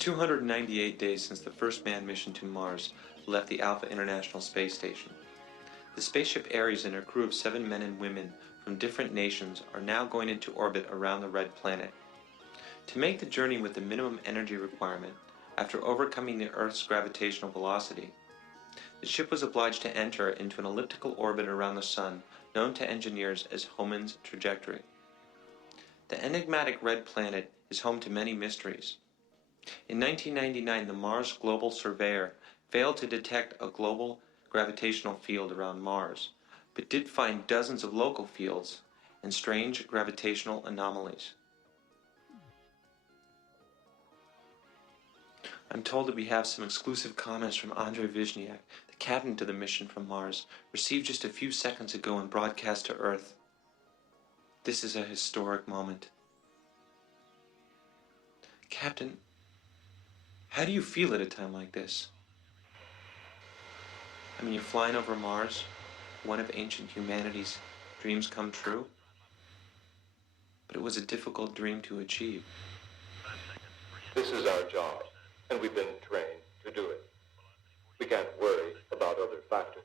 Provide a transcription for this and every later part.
298 days since the first manned mission to Mars left the Alpha International Space Station. The spaceship Ares and her crew of 7 men and women from different nations are now going into orbit around the Red Planet. To make the journey with the minimum energy requirement, after overcoming the Earth's gravitational velocity, the ship was obliged to enter into an elliptical orbit around the Sun known to engineers as Hohmann's trajectory. The enigmatic Red Planet is home to many mysteries. In 1999, the Mars Global Surveyor failed to detect a global gravitational field around Mars, but did find dozens of local fields and strange gravitational anomalies. I'm told that we have some exclusive comments from Andrei Vizhniak, the captain to the mission from Mars, received just a few seconds ago and broadcast to Earth. This is a historic moment. Captain, how do you feel at a time like this? I mean, you're flying over Mars, one of ancient humanity's dreams come true, but it was a difficult dream to achieve. This is our job, and we've been trained to do it. We can't worry about other factors.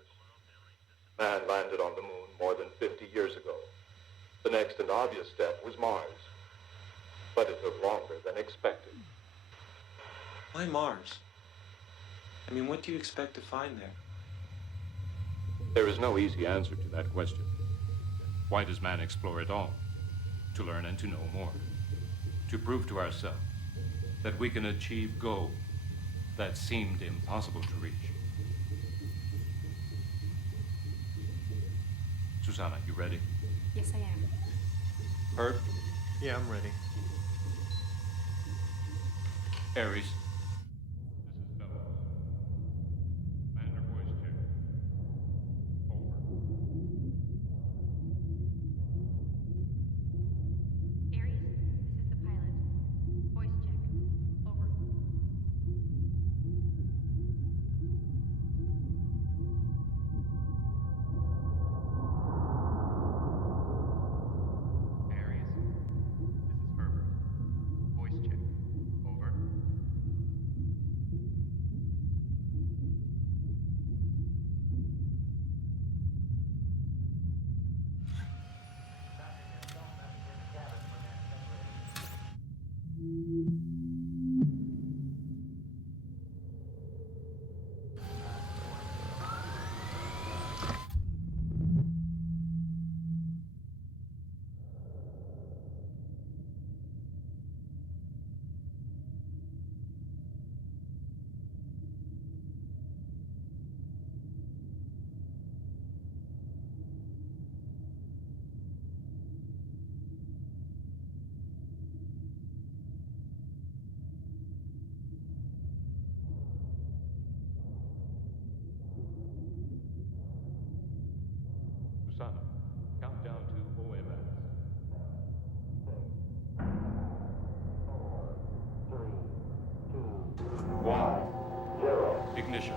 Man landed on the moon more than 50 years ago. The next and obvious step was Mars, but it took longer than expected. Why Mars? I mean, what do you expect to find there? There is no easy answer to that question. Why does man explore at all? To learn and to know more. To prove to ourselves that we can achieve goals that seemed impossible to reach. Susanna, you ready? Yes, I am. Herb? Yeah, I'm ready. Ares. This is Bellows. Commander voice check. Over. Ares, this is the pilot. Voice check. Over. Aries, this is Herbert. Voice check. Over. Susanna, count down to OMS. 1, 0. Ignition.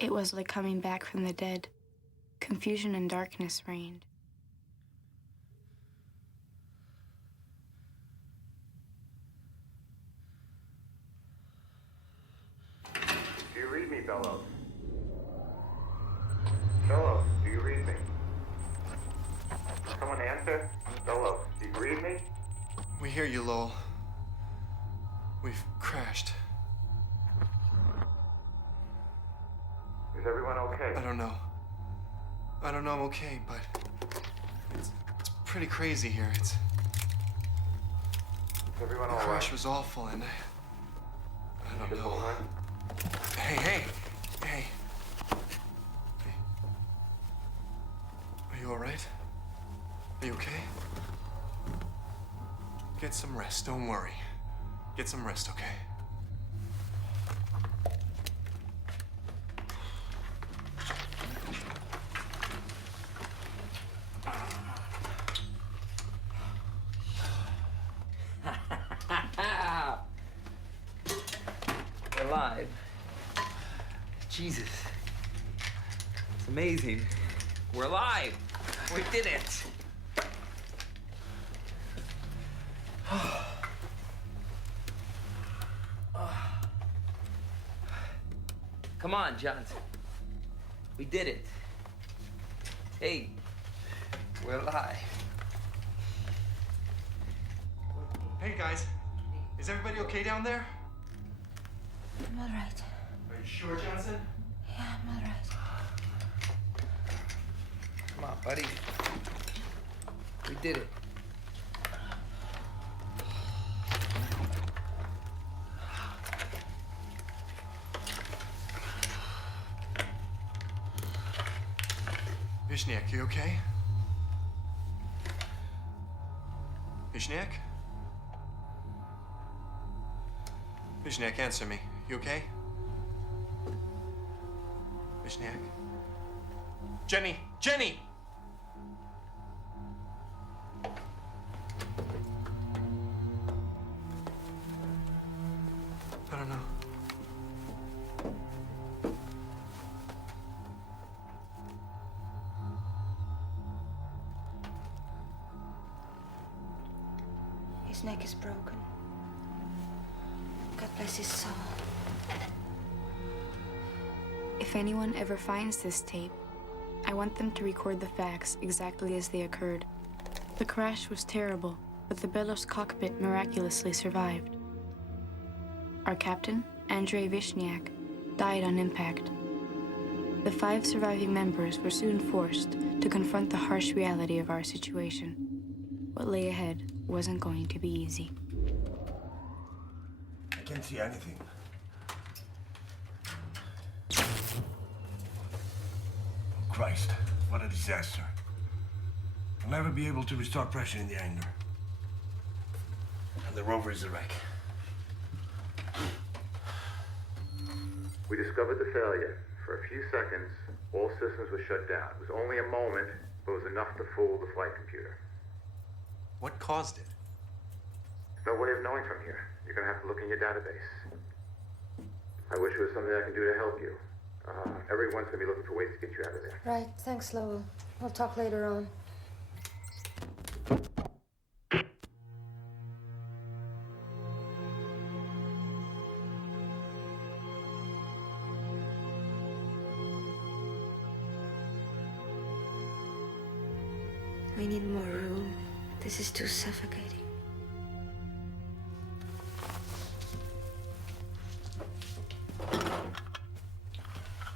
It was like coming back from the dead. Confusion and darkness reigned. Do you read me, Bellows? Bellows, do you read me? Someone answer? Bellows, do you read me? We hear you, Lowell. We've crashed. Is everyone okay? I don't know. I'm okay, but it's pretty crazy here. Is everyone The all crash right? was awful, and I don't Ship know. all right? Hey. Are you all right? Are you okay? Get some rest. Don't worry. Get some rest, okay? We're alive. Jesus. It's amazing. We're alive. We did it. Come on, Johnson. We did it. Hey, we're alive. Hey, guys. Is everybody okay down there? I'm all right. Are you sure, Johnson? Yeah, I'm all right. Come on, buddy. We did it. Vishniak, you okay? Vishniak? Vishniak, answer me. You okay? Vishniak? Jenny! Jenny! I don't know. His neck is broken. God bless his soul. If anyone ever finds this tape, I want them to record the facts exactly as they occurred. The crash was terrible, but the Bellows cockpit miraculously survived. Our captain, Andrei Vishniak, died on impact. The 5 surviving members were soon forced to confront the harsh reality of our situation. What lay ahead wasn't going to be easy. I can't see anything. Oh, Christ, what a disaster. I'll never be able to restore pressure in the hangar. And the rover is a wreck. We discovered the failure. For a few seconds, All systems were shut down. It was only a moment, but it was enough to fool the flight computer. What caused it? There's no way of knowing from here. You're gonna have to look in your database. I wish there was something I can do to help you. Everyone's gonna be looking for ways to get you out of there. Right, thanks, Lowell. We'll talk later on. We need more room. This is too suffocating.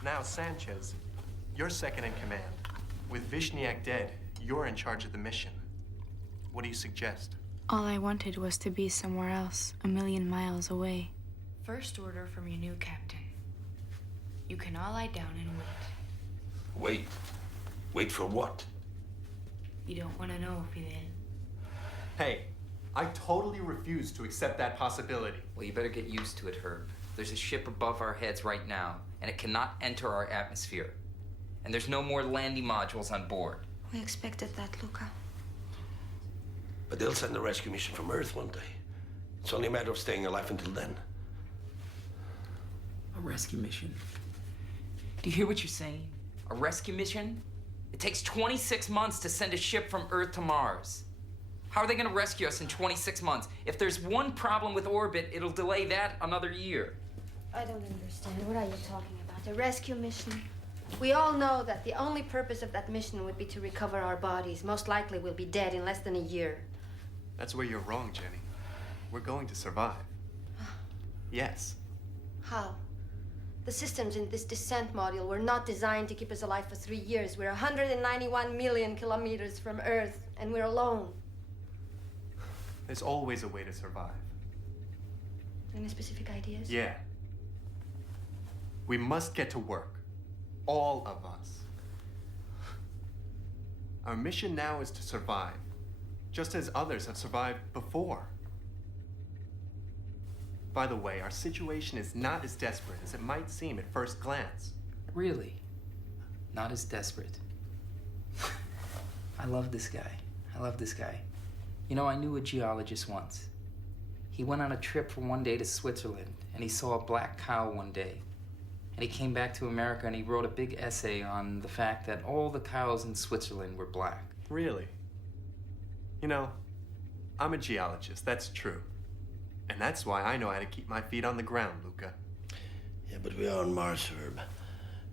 Now, Sanchez, you're second in command. With Vishniak dead, you're in charge of the mission. What do you suggest? All I wanted was to be somewhere else, a million miles away. First order from your new captain. You can all lie down and wait. Wait. Wait for what? You don't want to know, Fidel. Hey, I totally refuse to accept that possibility. Well, you better get used to it, Herb. There's a ship above our heads right now, and it cannot enter our atmosphere. And there's no more landing modules on board. We expected that, Luca. But they'll send a rescue mission from Earth one day. It's only a matter of staying alive until then. A rescue mission? Do you hear what you're saying? A rescue mission? It takes 26 months to send a ship from Earth to Mars. How are they going to rescue us in 26 months? If there's one problem with orbit, it'll delay that another year. I don't understand. What are you talking about? A rescue mission? We all know that the only purpose of that mission would be to recover our bodies. Most likely we'll be dead in less than a year. That's where you're wrong, Jenny. We're going to survive. Yes. How? The systems in this descent module were not designed to keep us alive for 3 years. We're 191 million kilometers from Earth, and we're alone. There's always a way to survive. Any specific ideas? Yeah. We must get to work. All of us. Our mission now is to survive, just as others have survived before. By the way, our situation is not as desperate as it might seem at first glance. Really? Not as desperate. I love this guy. I love this guy. You know, I knew a geologist once. He went on a trip for one day to Switzerland, and he saw a black cow one day. And he came back to America and he wrote a big essay on the fact that all the cows in Switzerland were black. Really? You know, I'm a geologist, that's true. And that's why I know how to keep my feet on the ground, Luca. Yeah, but we are on Mars, Herb.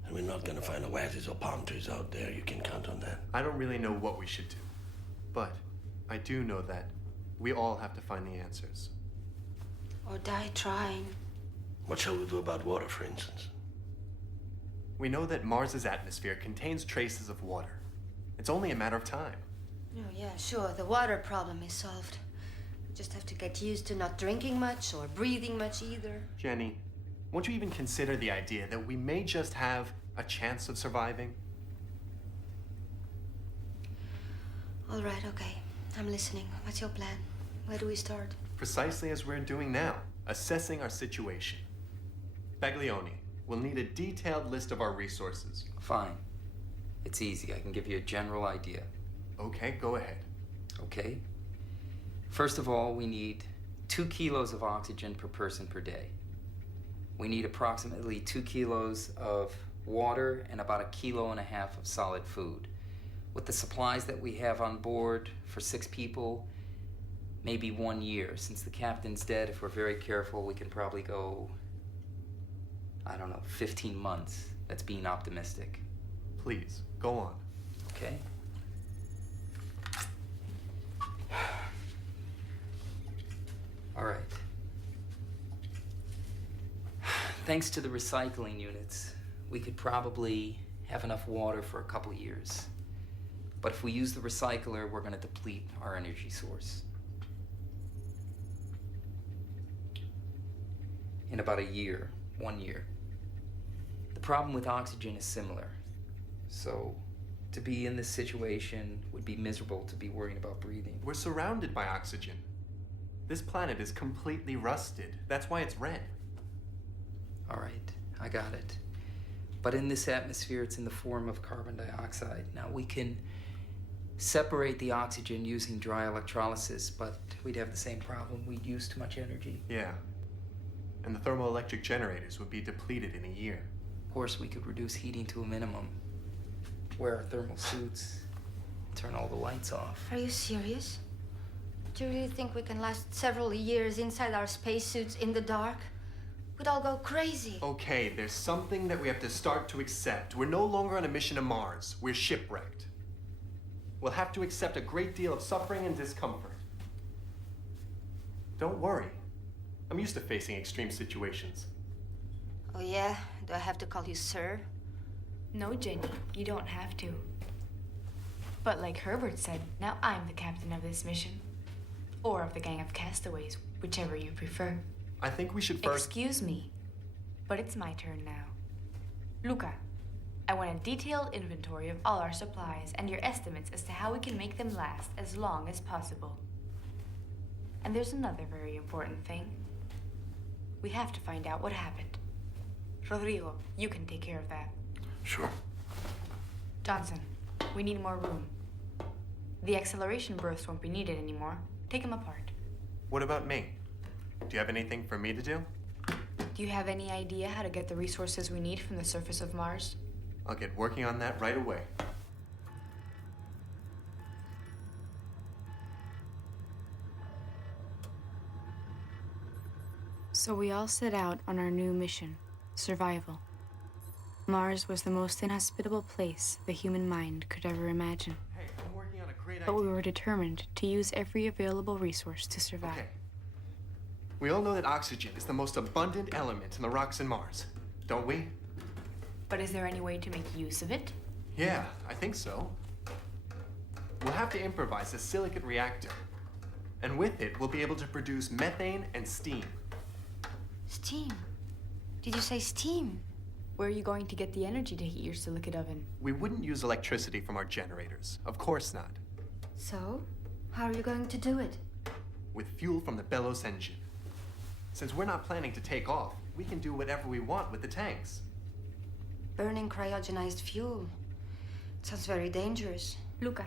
And we're not gonna find oases or palm trees out there. You can count on that. I don't really know what we should do. But I do know that we all have to find the answers. Or die trying. What shall we do about water, for instance? We know that Mars's atmosphere contains traces of water. It's only a matter of time. Oh, yeah, sure. The water problem is solved. We just have to get used to not drinking much or breathing much either. Jenny, won't you even consider the idea that we may just have a chance of surviving? All right, okay. I'm listening. What's your plan? Where do we start? Precisely as we're doing now, assessing our situation. Baglioni, we'll need a detailed list of our resources. Fine. It's easy. I can give you a general idea. Okay, go ahead. Okay? First of all, we need 2 kilos of oxygen per person per day. We need approximately 2 kilos of water and about 1.5 kilos of solid food. With the supplies that we have on board for 6 people, maybe 1 year. Since the captain's dead, if we're very careful, we can probably go, I don't know, 15 months. That's being optimistic. Please, go on. Okay? All right. Thanks to the recycling units, we could probably have enough water for a couple years. But if we use the recycler, we're going to deplete our energy source. In about a year, 1 year. The problem with oxygen is similar. So, to be in this situation would be miserable to be worrying about breathing. We're surrounded by oxygen. This planet is completely rusted. That's why it's red. All right, I got it. But in this atmosphere, it's in the form of carbon dioxide. Now, we can separate the oxygen using dry electrolysis, but we'd have the same problem. We'd use too much energy. Yeah. And the thermoelectric generators would be depleted in a year. Of course, we could reduce heating to a minimum, wear our thermal suits, turn all the lights off. Are you serious? Do you really think we can last several years inside our spacesuits in the dark? We'd all go crazy. Okay, there's something that we have to start to accept. We're no longer on a mission to Mars. We're shipwrecked. We'll have to accept a great deal of suffering and discomfort. Don't worry. I'm used to facing extreme situations. Oh, yeah? Do I have to call you sir? No, Jenny, you don't have to. But like Herbert said, now I'm the captain of this mission. Or of the gang of castaways, whichever you prefer. I think we should first... Excuse me, but it's my turn now. Luca, I want a detailed inventory of all our supplies and your estimates as to how we can make them last as long as possible. And there's another very important thing. We have to find out what happened. Rodrigo, you can take care of that. Sure. Johnson, we need more room. The acceleration bursts won't be needed anymore. Take them apart. What about me? Do you have anything for me to do? Do you have any idea how to get the resources we need from the surface of Mars? I'll get working on that right away. So we all set out on our new mission, survival. Mars was the most inhospitable place the human mind could ever imagine. Hey, I'm working on a great idea. But we were determined to use every available resource to survive. Okay. We all know that oxygen is the most abundant element in the rocks in Mars, don't we? But is there any way to make use of it? Yeah, I think so. We'll have to improvise a silicon reactor. And with it, we'll be able to produce methane and steam. Steam? Did you say steam? Where are you going to get the energy to heat your silicate oven? We wouldn't use electricity from our generators. Of course not. So, how are you going to do it? With fuel from the Bellows engine. Since we're not planning to take off, we can do whatever we want with the tanks. Burning cryogenized fuel. Sounds very dangerous. Luca,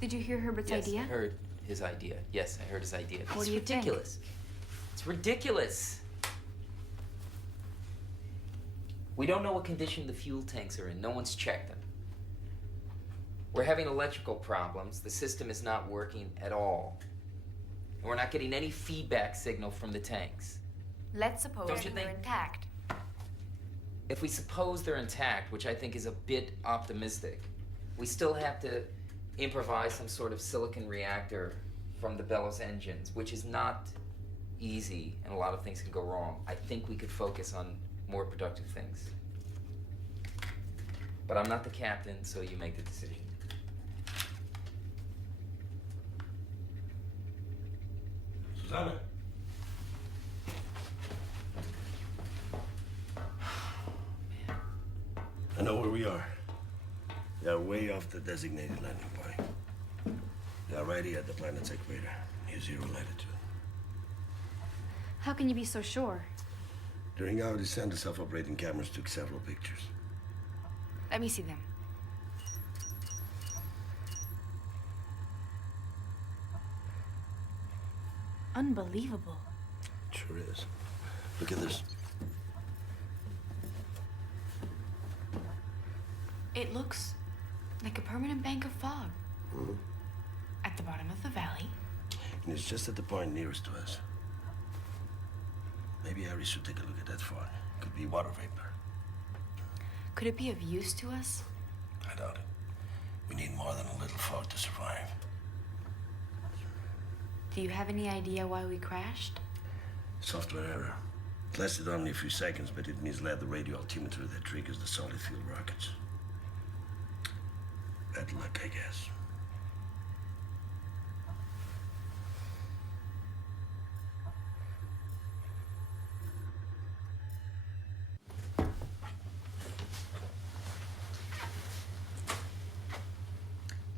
did you hear Herbert's Yes, idea? I heard his idea. Yes, I heard his idea. What It's do you think? ridiculous. It's ridiculous. We don't know what condition the fuel tanks are in. No one's checked them. We're having electrical problems. The system is not working at all. And we're not getting any feedback signal from the tanks. Let's suppose Don't you they're think- intact. If we suppose they're intact, which I think is a bit optimistic, we still have to improvise some sort of silicon reactor from the Bellows engines, which is not easy, and a lot of things can go wrong. I think we could focus on more productive things. But I'm not the captain, so you make the decision. Susanna. I know where we are. We are way off the designated landing point. We are right here at the planet's equator, near 0 latitude. How can you be so sure? During our descent, the self-operating cameras took several pictures. Let me see them. Unbelievable. Sure is. Look at this. It looks like a permanent bank of fog. Mm-hmm. At the bottom of the valley. And it's just at the point nearest to us. Maybe Harry should take a look at that fog. Could be water vapor. Could it be of use to us? I doubt it. We need more than a little fog to survive. Do you have any idea why we crashed? Software error. It lasted only a few seconds, but it misled the radio altimeter that triggers the solid fuel rockets. Bad luck, I guess.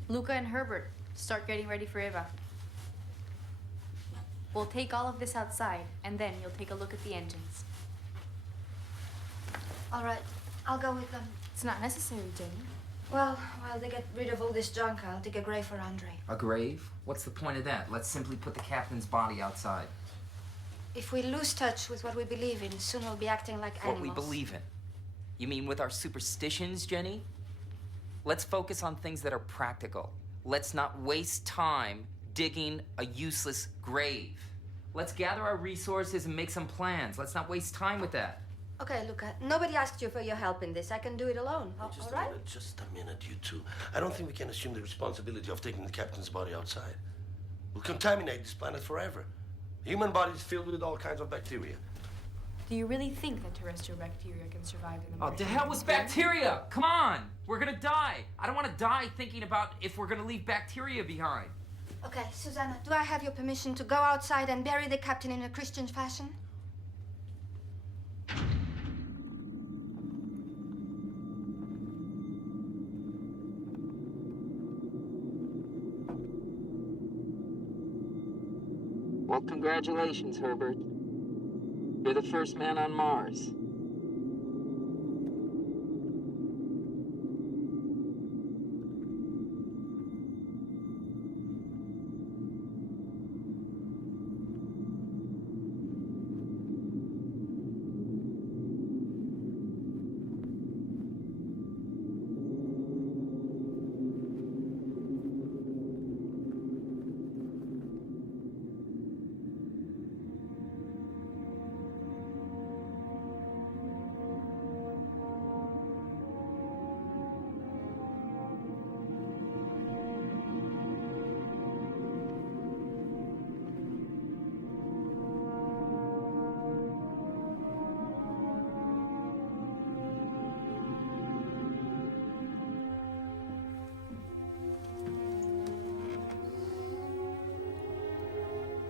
Luca and Herbert, start getting ready for Eva. We'll take all of this outside, and then you'll take a look at the engines. All right, I'll go with them. It's not necessary, Jenny. Well, while they get rid of all this junk, I'll dig a grave for Andre. A grave? What's the point of that? Let's simply put the captain's body outside. If we lose touch with what we believe in, soon we'll be acting like animals. What we believe in? You mean with our superstitions, Jenny? Let's focus on things that are practical. Let's not waste time digging a useless grave. Let's gather our resources and make some plans. Let's not waste time with that. Okay, Luca, nobody asked you for your help in this. I can do it alone. All right? Just a minute, you two. I don't think we can assume the responsibility of taking the captain's body outside. We'll contaminate this planet forever. The human body is filled with all kinds of bacteria. Do you really think that terrestrial bacteria can survive in the Oh, to hell with bacteria! Come on! We're gonna die. I don't want to die thinking about if we're gonna leave bacteria behind. Okay, Susanna, do I have your permission to go outside and bury the captain in a Christian fashion? Well, congratulations, Herbert. You're the first man on Mars.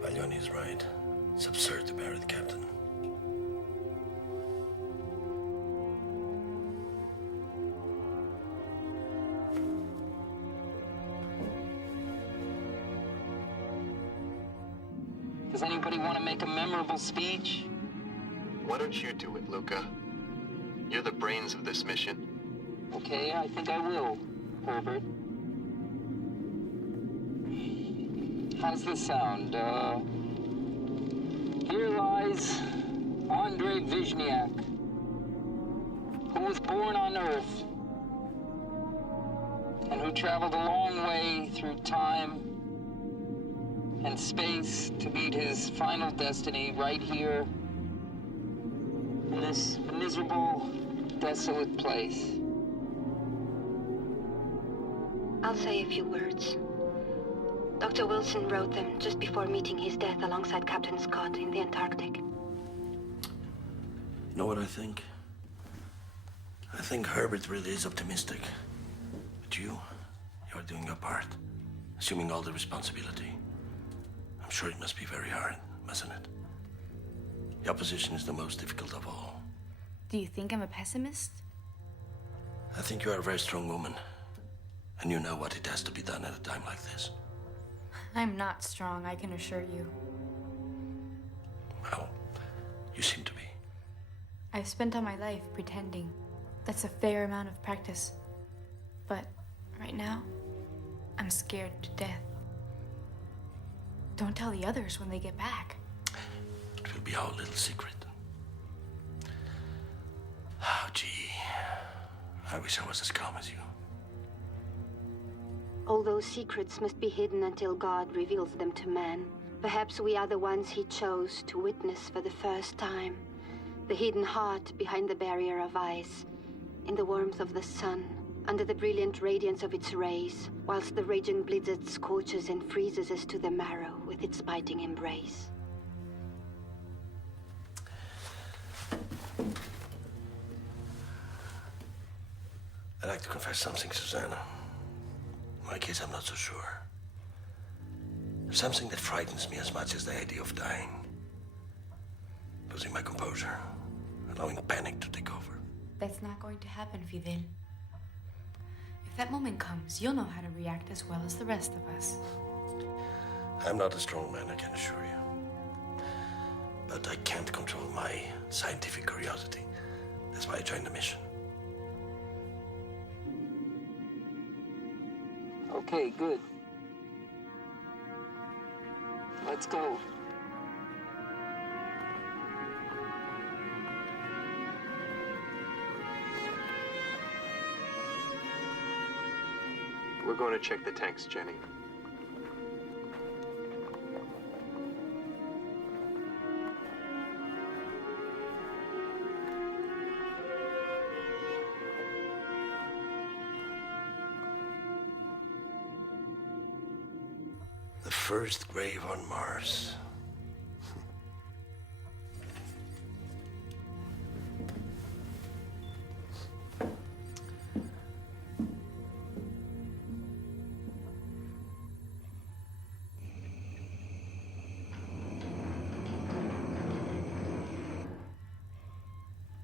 Baglioni is right. It's absurd to bury the captain. Does anybody want to make a memorable speech? Why don't you do it, Luca? You're the brains of this mission. Okay, I think I will, Herbert. How's this sound? Here lies Andrei Vizhniak, who was born on Earth and who traveled a long way through time and space to meet his final destiny right here in this miserable, desolate place. I'll say a few words. Dr. Wilson wrote them just before meeting his death alongside Captain Scott in the Antarctic. You know what I think? I think Herbert really is optimistic. But you're doing your part, assuming all the responsibility. I'm sure it must be very hard, mustn't it? The opposition is the most difficult of all. Do you think I'm a pessimist? I think you are a very strong woman. And you know what it has to be done at a time like this. I'm not strong, I can assure you. Well, you seem to be. I've spent all my life pretending. That's a fair amount of practice. But right now, I'm scared to death. Don't tell the others when they get back. It will be our little secret. Oh, gee. I wish I was as calm as you. All those secrets must be hidden until God reveals them to man. Perhaps we are the ones he chose to witness for the first time. The hidden heart behind the barrier of ice, in the warmth of the sun, under the brilliant radiance of its rays, whilst the raging blizzard scorches and freezes us to the marrow with its biting embrace. I'd like to confess something, Susanna. In my case, I'm not so sure. There's something that frightens me as much as the idea of dying. Losing my composure, allowing panic to take over. That's not going to happen, Fidel. If that moment comes, you'll know how to react as well as the rest of us. I'm not a strong man, I can assure you. But I can't control my scientific curiosity. That's why I joined the mission. Okay, good. Let's go. We're going to check the tanks, Jenny. The first grave on Mars.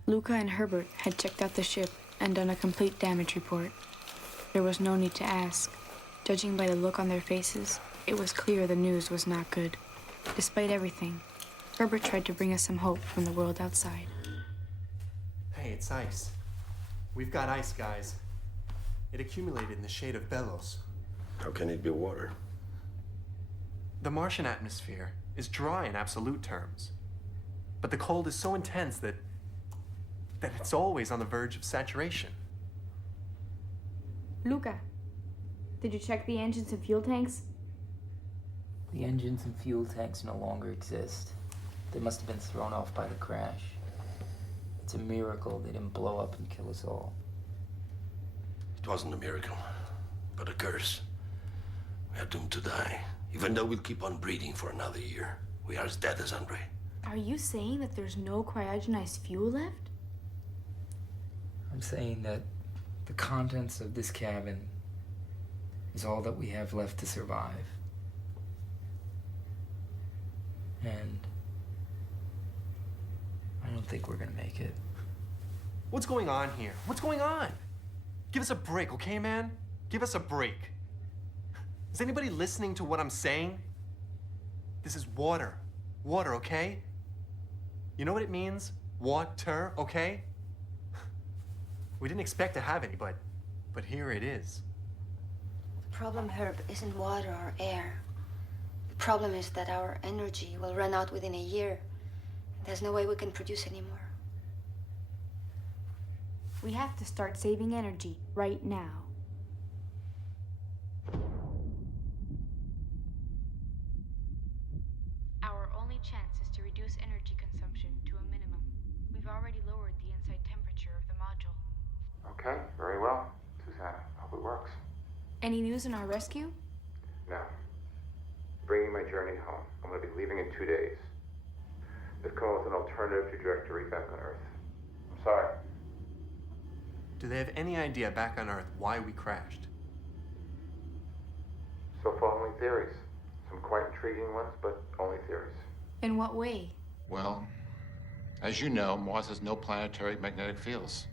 Luca and Herbert had checked out the ship and done a complete damage report. There was no need to ask. Judging by the look on their faces, it was clear the news was not good. Despite everything, Herbert tried to bring us some hope from the world outside. Hey, it's ice. We've got ice, guys. It accumulated in the shade of Belos. How can it be water? The Martian atmosphere is dry in absolute terms. But the cold is so intense that it's always on the verge of saturation. Luca, did you check the engines and fuel tanks? The engines and fuel tanks no longer exist. They must have been thrown off by the crash. It's a miracle they didn't blow up and kill us all. It wasn't a miracle, but a curse. We are doomed to die. Even though we'll keep on breathing for another year, we are as dead as Andre. Are you saying that there's no cryogenized fuel left? I'm saying that the contents of this cabin is all that we have left to survive. And I don't think we're gonna make it. What's going on here? What's going on? Give us a break, okay, man? Give us a break. Is anybody listening to what I'm saying? This is water. Water, okay? You know what it means? Water, okay? We didn't expect to have any, but here it is. The problem, Herb, isn't water or air. The problem is that our energy will run out within a year. There's no way we can produce anymore. We have to start saving energy right now. Our only chance is to reduce energy consumption to a minimum. We've already lowered the inside temperature of the module. Okay, very well, Susanna. Hope it works. Any news on our rescue? Now, bringing my journey home. I'm going to be leaving in 2 days. They've come up with an alternative trajectory back on Earth. I'm sorry. Do they have any idea back on Earth why we crashed? So far, only theories. Some quite intriguing ones, but only theories. In what way? Well, as you know, Mars has no planetary magnetic fields.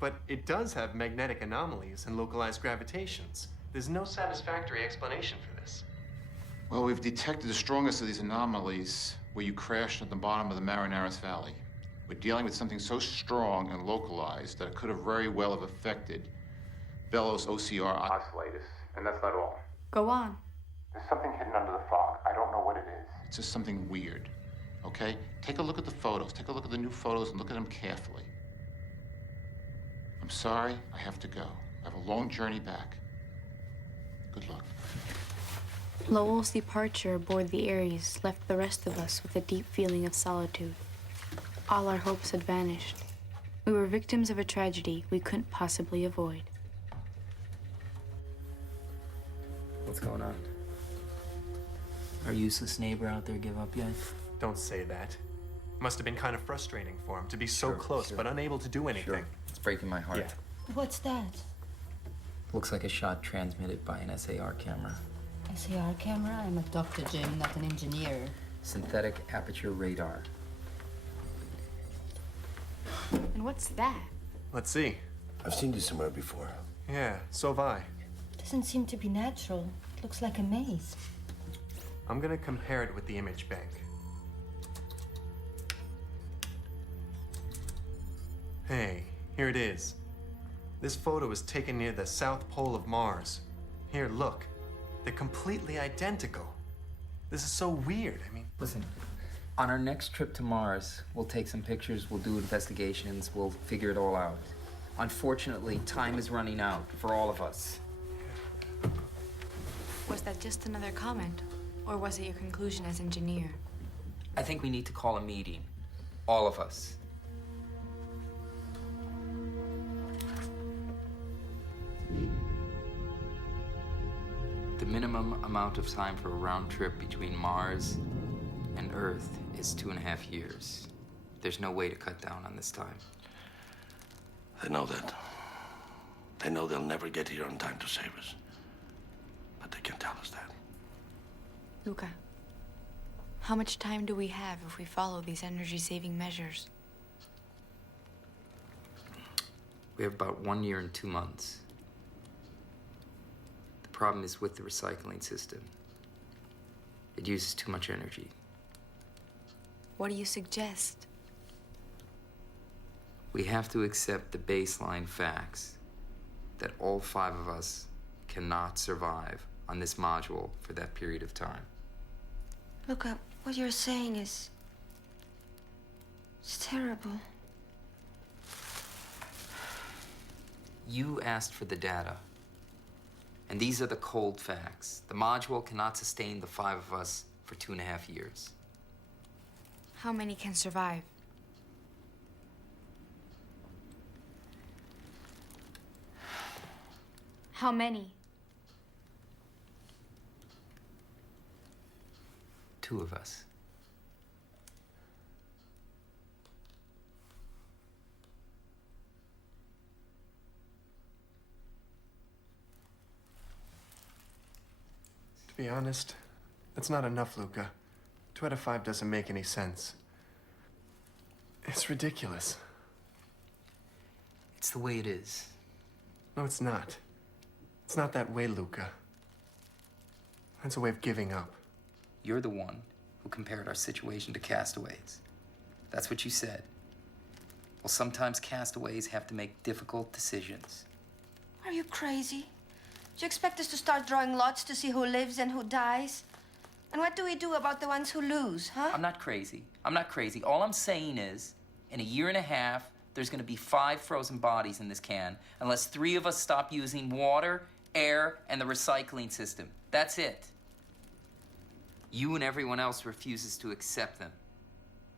But it does have magnetic anomalies and localized gravitations. There's no satisfactory explanation for this. Well, we've detected the strongest of these anomalies where you crashed at the bottom of the Marineris Valley. We're dealing with something so strong and localized that it could have very well have affected Belos OCR Oscillatus, and that's not all. Go on. There's something hidden under the fog. I don't know what it is. It's just something weird, okay? Take a look at the photos. Take a look at the new photos and look at them carefully. I'm sorry, I have to go. I have a long journey back. Good luck. Lowell's departure aboard the Ares left the rest of us with a deep feeling of solitude. All our hopes had vanished. We were victims of a tragedy we couldn't possibly avoid. What's going on? Our useless neighbor out there give up yet? Don't say that. Must have been kind of frustrating for him to be so Sure, close sure. but unable to do anything. Sure. It's breaking my heart. Yeah. What's that? Looks like a shot transmitted by an SAR camera. SAR camera? I'm a Dr. Jim, not an engineer. Synthetic aperture radar. And what's that? Let's see. I've seen this somewhere before. Yeah, so have I. Doesn't seem to be natural. It looks like a maze. I'm gonna compare it with the image bank. Hey, here it is. This photo was taken near the south pole of Mars. Here, look. They're completely identical. This is so weird. I mean... Listen, on our next trip to Mars, we'll take some pictures, we'll do investigations, we'll figure it all out. Unfortunately, time is running out for all of us. Was that just another comment? Or was it your conclusion as engineer? I think we need to call a meeting. All of us. The minimum amount of time for a round trip between Mars and Earth is 2.5 years. There's no way to cut down on this time. They know that. They know they'll never get here on time to save us. But they can tell us that. Luca, how much time do we have if we follow these energy-saving measures? We have about 1 year and 2 months. The problem is with the recycling system. It uses too much energy. What do you suggest? We have to accept the baseline facts that all 5 of us cannot survive on this module for that period of time. Luca, what you're saying is... it's terrible. You asked for the data. And these are the cold facts. The module cannot sustain the 5 of us for 2.5 years. How many can survive? How many? 2 of us. To be honest, that's not enough, Luca. 2 out of 5 doesn't make any sense. It's ridiculous. It's the way it is. No, it's not. It's not that way, Luca. That's a way of giving up. You're the one who compared our situation to castaways. That's what you said. Well, sometimes castaways have to make difficult decisions. Are you crazy? Do you expect us to start drawing lots to see who lives and who dies? And what do we do about the ones who lose, huh? I'm not crazy. I'm not crazy. All I'm saying is, in 1.5 years, there's gonna be 5 frozen bodies in this can, unless 3 of us stop using water, air, and the recycling system. That's it. You and everyone else refuses to accept them.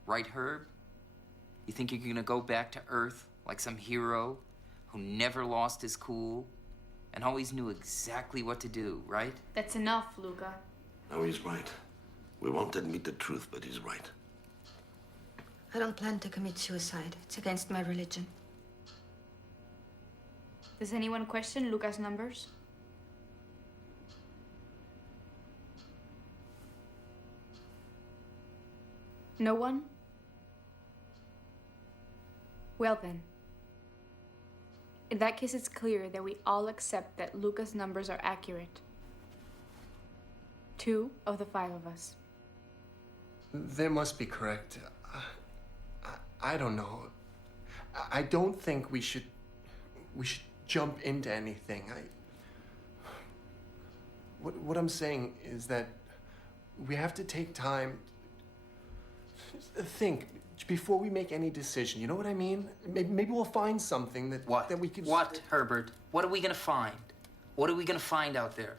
Right, Herb? You think you're gonna go back to Earth like some hero who never lost his cool and always knew exactly what to do, right? That's enough, Luca. No, he's right. We won't admit the truth, but he's right. I don't plan to commit suicide. It's against my religion. Does anyone question Luca's numbers? No one? Well then. In that case, it's clear that we all accept that Luca's numbers are accurate. 2 of the 5 of us. They must be correct. I don't know. I don't think we should jump into anything. What I'm saying is that we have to take time. Think before we make any decision. You know what I mean? Maybe we'll find something that we can. What, Herbert? What are we gonna find? What are we gonna find out there?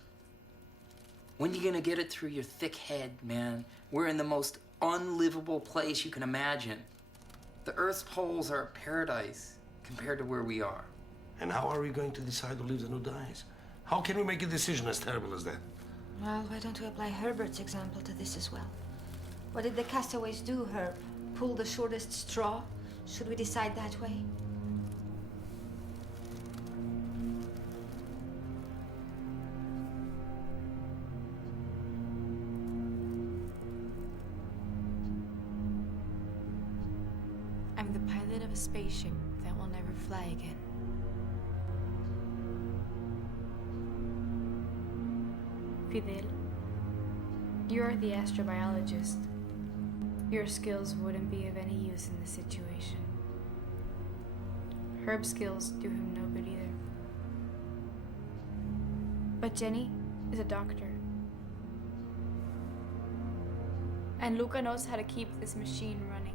When are you gonna get it through your thick head, man? We're in the most unlivable place you can imagine. The Earth's poles are a paradise compared to where we are. And how are we going to decide who lives and who dies? How can we make a decision as terrible as that? Well, why don't we apply Herbert's example to this as well? What did the castaways do, Herb? Pull the shortest straw? Should we decide that way? I'm the pilot of a spaceship that will never fly again. Fidel, you're the astrobiologist. Your skills wouldn't be of any use in this situation. Herb's skills do him no good either. But Jenny is a doctor. And Luca knows how to keep this machine running.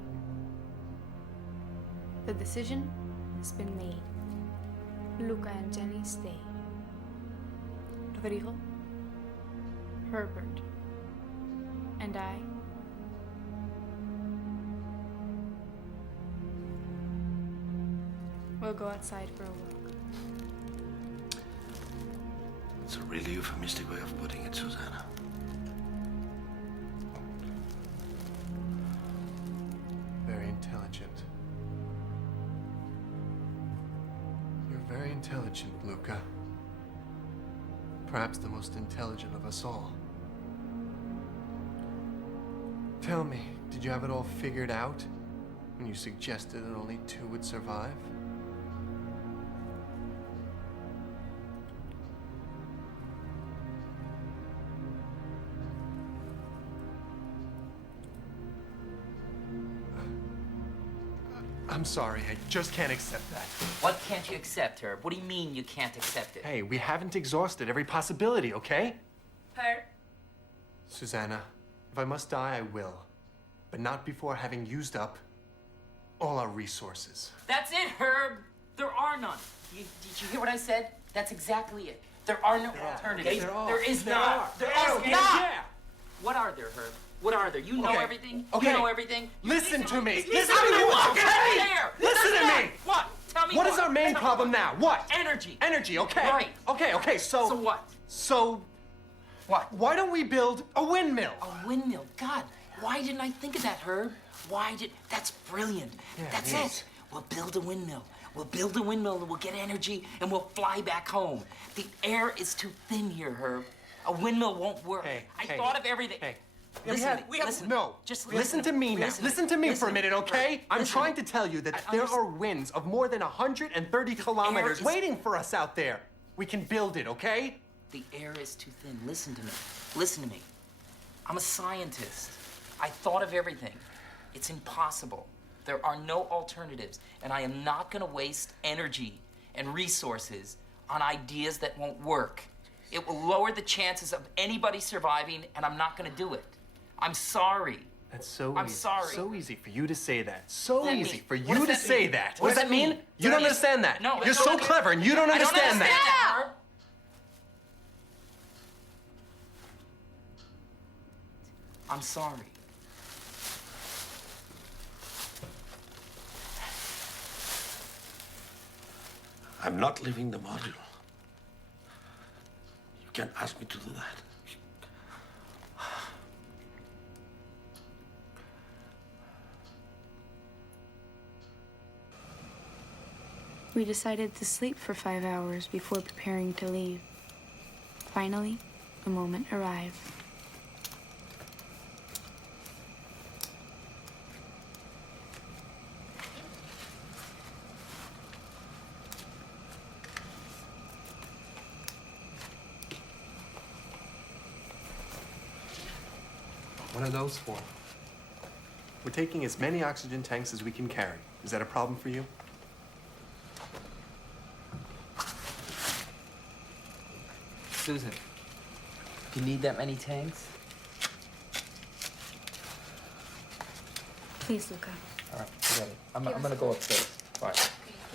The decision has been made. Luca and Jenny stay. Rodrigo, Herbert, and I will go outside for a walk. It's a really euphemistic way of putting it, Susanna. Very intelligent. You're very intelligent, Luca. Perhaps the most intelligent of us all. Tell me, did you have it all figured out when you suggested that only 2 would survive? I'm sorry, I just can't accept that. What can't you accept, Herb? What do you mean you can't accept it? Hey, we haven't exhausted every possibility, okay? Herb? Susanna, if I must die, I will. But not before having used up all our resources. That's it, Herb. There are none. Did you hear what I said? That's exactly it. There are no alternatives. There is not. There is not. Yeah. What are there, Herb? What are there? You know everything? Okay. You know everything? Listen to me. Listen to me. What? Okay. Listen to me. What? Tell me What is our main problem now? What? Energy. Energy, okay. Right. Okay, so... So what? So... What? Why don't we build a windmill? A windmill? God, why didn't I think of that, Herb? That's brilliant. Yeah, That's it it. is. We'll build a windmill. We'll build a windmill and we'll get energy and we'll fly back home. The air is too thin here, Herb. A windmill won't work. I thought of everything. Hey. Listen, No. Just listen to me now. Listen to me for a minute, okay? I'm Listen. trying to tell you that there are winds of more than 130 kilometers is- waiting for us out there. We can build it, okay? The air is too thin. Listen to me. Listen to me. I'm a scientist. I thought of everything. It's impossible. There are no alternatives, and I am not going to waste energy and resources on ideas that won't work. It will lower the chances of anybody surviving, and I'm not going to do it. I'm sorry. That's so I'm easy. sorry. So easy for you to say that. So What does that easy mean? for What you does to that say mean? that. What What does that mean? You don't understand that. No, You're so clever and you don't I understand that. Herb. I'm sorry. I'm not leaving the module. You can't ask me to do that. We decided to sleep for 5 hours before preparing to leave. Finally, the moment arrived. What are those for? We're taking as many oxygen tanks as we can carry. Is that a problem for you? Susan, do you need that many tanks? Please, Luca. All right, forget it. I'm gonna go upstairs. Bye.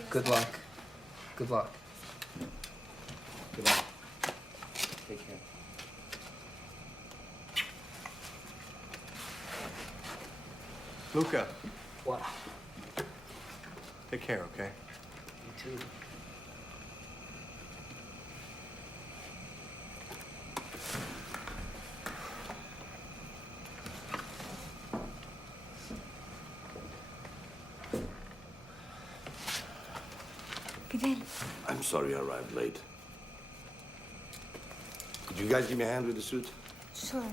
Good luck. Good luck. Good luck. Take care. Luca, What? take care, okay? You too. Fidel. I'm sorry I arrived late. Could you guys give me a hand with the suit? Sure.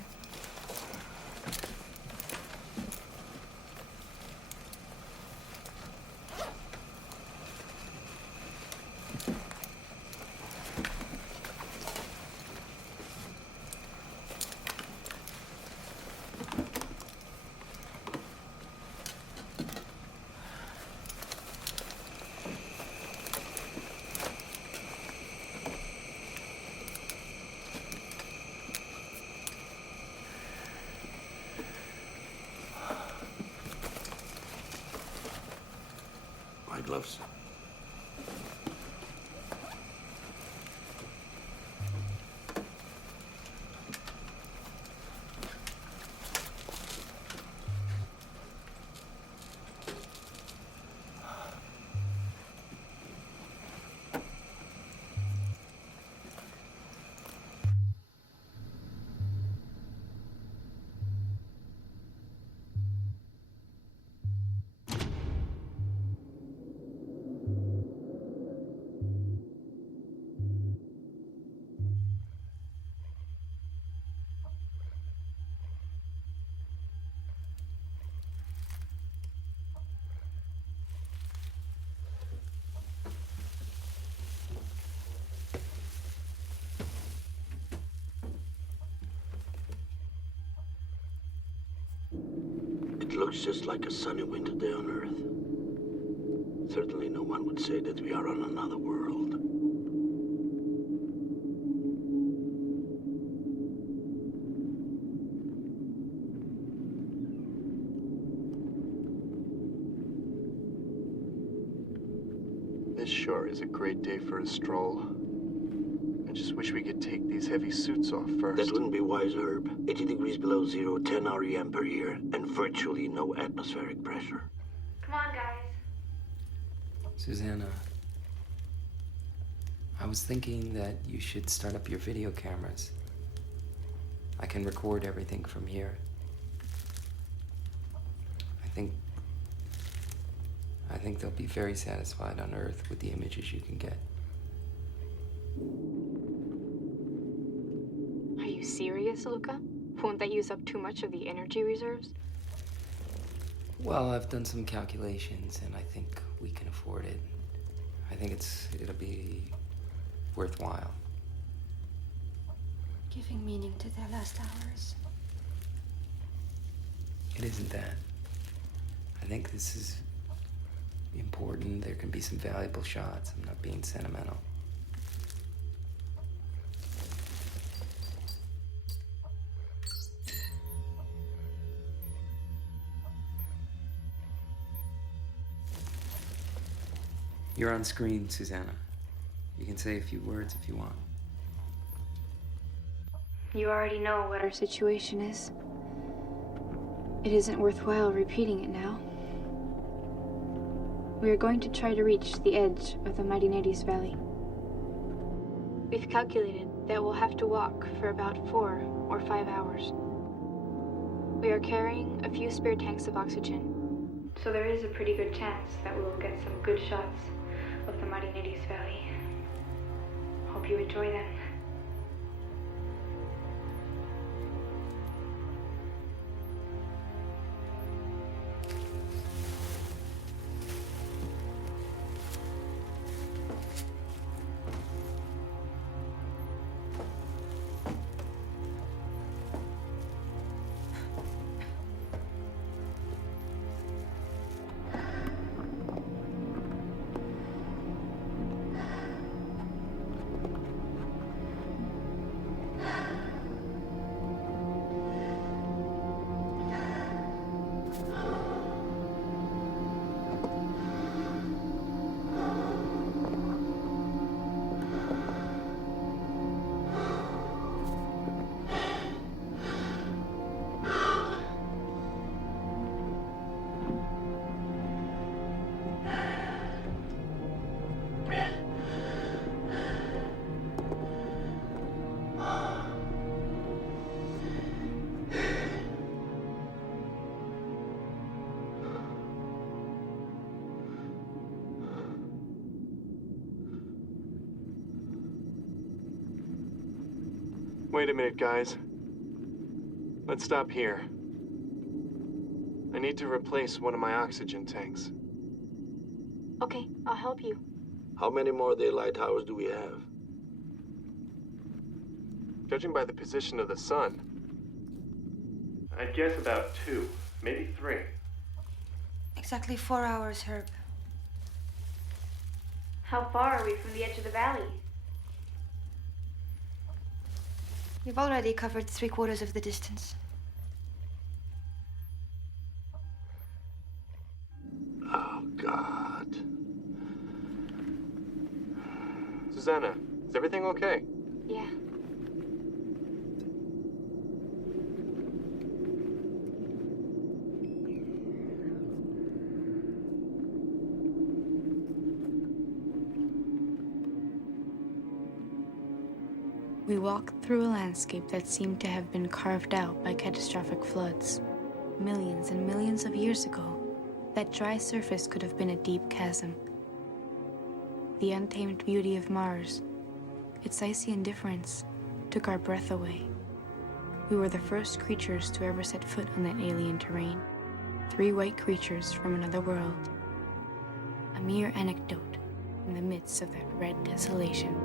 gloves. It looks just like a sunny winter day on Earth. Certainly no one would say that we are on another world. This sure is a great day for a stroll. I just wish we could take these heavy suits off first. That wouldn't be wise, Herb. 80 degrees below zero, 10 REM per year, and virtually no atmospheric pressure. Come on, guys. Susanna, I was thinking that you should start up your video cameras. I can record everything from here. I think they'll be very satisfied on Earth with the images you can get. Are you serious, Luca? Won't that use up too much of the energy reserves? Well, I've done some calculations, and I think we can afford it. I think it'll be worthwhile. Giving meaning to their last hours. It isn't that. I think this is important. There can be some valuable shots. I'm not being sentimental. You're on screen, Susanna. You can say a few words if you want. You already know what our situation is. It isn't worthwhile repeating it now. We are going to try to reach the edge of the Mighty Nades Valley. We've calculated that we'll have to walk for about 4 or 5 hours. We are carrying a few spare tanks of oxygen, so there is a pretty good chance that we'll get some good shots of the Mighty Nades Valley. Hope you enjoy them. Wait a minute, guys. Let's stop here. I need to replace one of my oxygen tanks. Okay, I'll help you. How many more daylight hours do we have? Judging by the position of the sun, I'd guess about 2, maybe 3. Exactly 4 hours, Herb. How far are we from the edge of the valley? You've already covered 3/4 of the distance. Oh, God. We walked through a landscape that seemed to have been carved out by catastrophic floods. Millions and millions of years ago, that dry surface could have been a deep chasm. The untamed beauty of Mars, its icy indifference, took our breath away. We were the first creatures to ever set foot on that alien terrain. 3 white creatures from another world. A mere anecdote in the midst of that red desolation.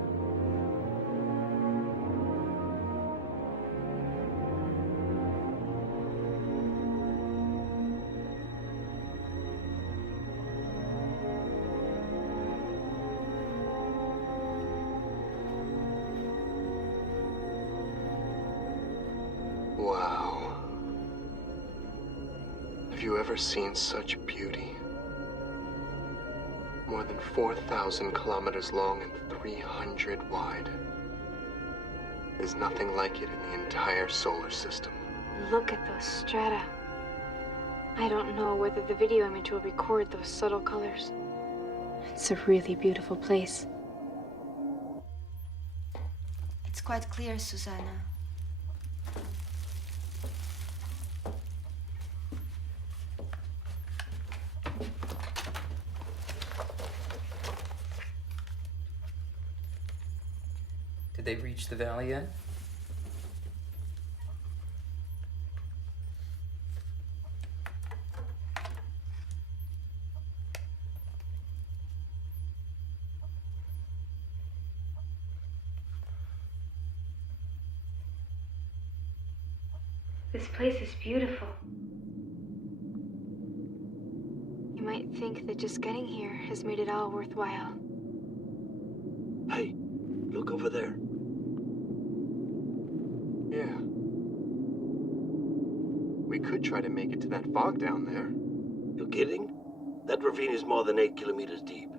Wow. Have you ever seen such beauty? More than 4,000 kilometers long and 300 wide. There's nothing like it in the entire solar system. Look at those strata. I don't know whether the video image will record those subtle colors. It's a really beautiful place. It's quite clear, Susanna. Did they reach the valley yet? This place is beautiful. You might think that just getting here has made it all worthwhile. Hey, look over there. Yeah. We could try to make it to that fog down there. You kidding? That ravine is more than 8 kilometers deep.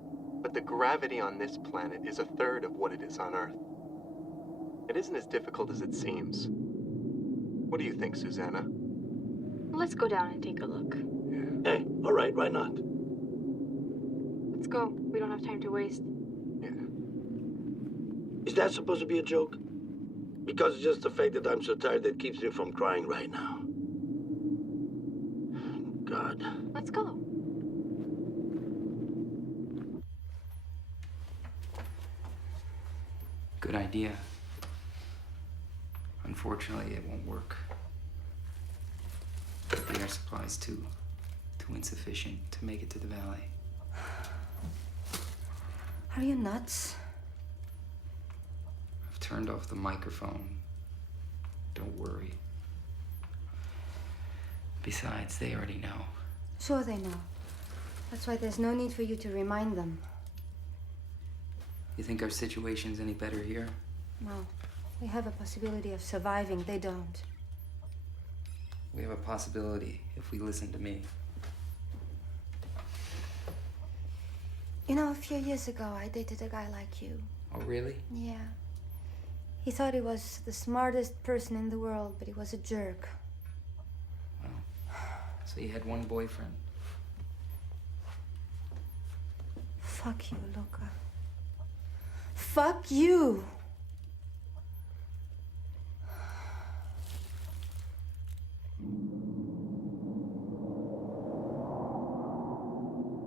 But the gravity on this planet is a third of what it is on Earth. It isn't as difficult as it seems. What do you think, Susanna? Let's go down and take a look. Hey, all right, why not? Let's go. We don't have time to waste. Is that supposed to be a joke? Because it's just the fact that I'm so tired that keeps me from crying right now. God. Let's go. Good idea. Unfortunately, it won't work. The air supply's too insufficient to make it to the valley. Are you nuts? I've turned off the microphone. Don't worry. Besides, they already know. Sure they know. That's why there's no need for you to remind them. You think our situation's any better here? No. We have a possibility of surviving. They don't. We have a possibility if we listen to me. You know, a few years ago, I dated a guy like you. Oh, really? Yeah. He thought he was the smartest person in the world, but he was a jerk. So you had one boyfriend? Fuck you, Luca. Fuck you!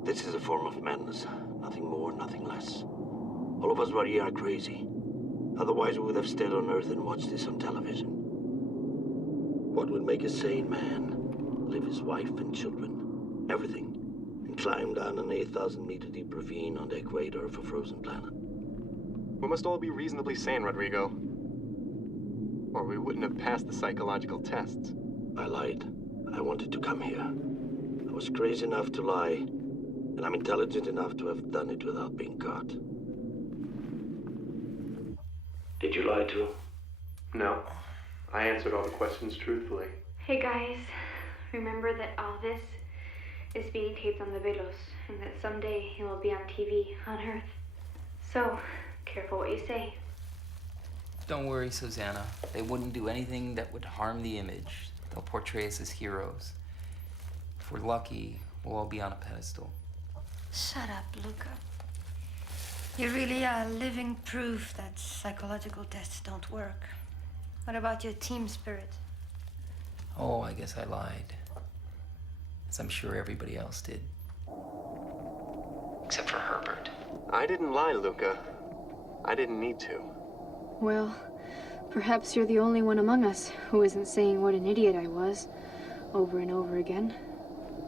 This is a form of madness. Nothing more, nothing less. All of us were here are crazy. Otherwise, we would have stayed on Earth and watched this on television. What would make a sane man leave his wife and children, everything, and climb down an 8,000-meter deep ravine on the equator of a frozen planet? We must all be reasonably sane, Rodrigo. Or we wouldn't have passed the psychological tests. I lied. I wanted to come here. I was crazy enough to lie, and I'm intelligent enough to have done it without being caught. Did you lie too? No. I answered all the questions truthfully. Hey guys, remember that all this is being taped on the Velos, and that someday it will be on TV on Earth. So, careful what you say. Don't worry, Susanna. They wouldn't do anything that would harm the image. They'll portray us as heroes. If we're lucky, we'll all be on a pedestal. Shut up, Luca. You really are living proof that psychological tests don't work. What about your team spirit? Oh, I guess I lied. As I'm sure everybody else did. Except for Herbert. I didn't lie, Luca. I didn't need to. Well, perhaps you're the only one among us who isn't saying what an idiot I was over and over again.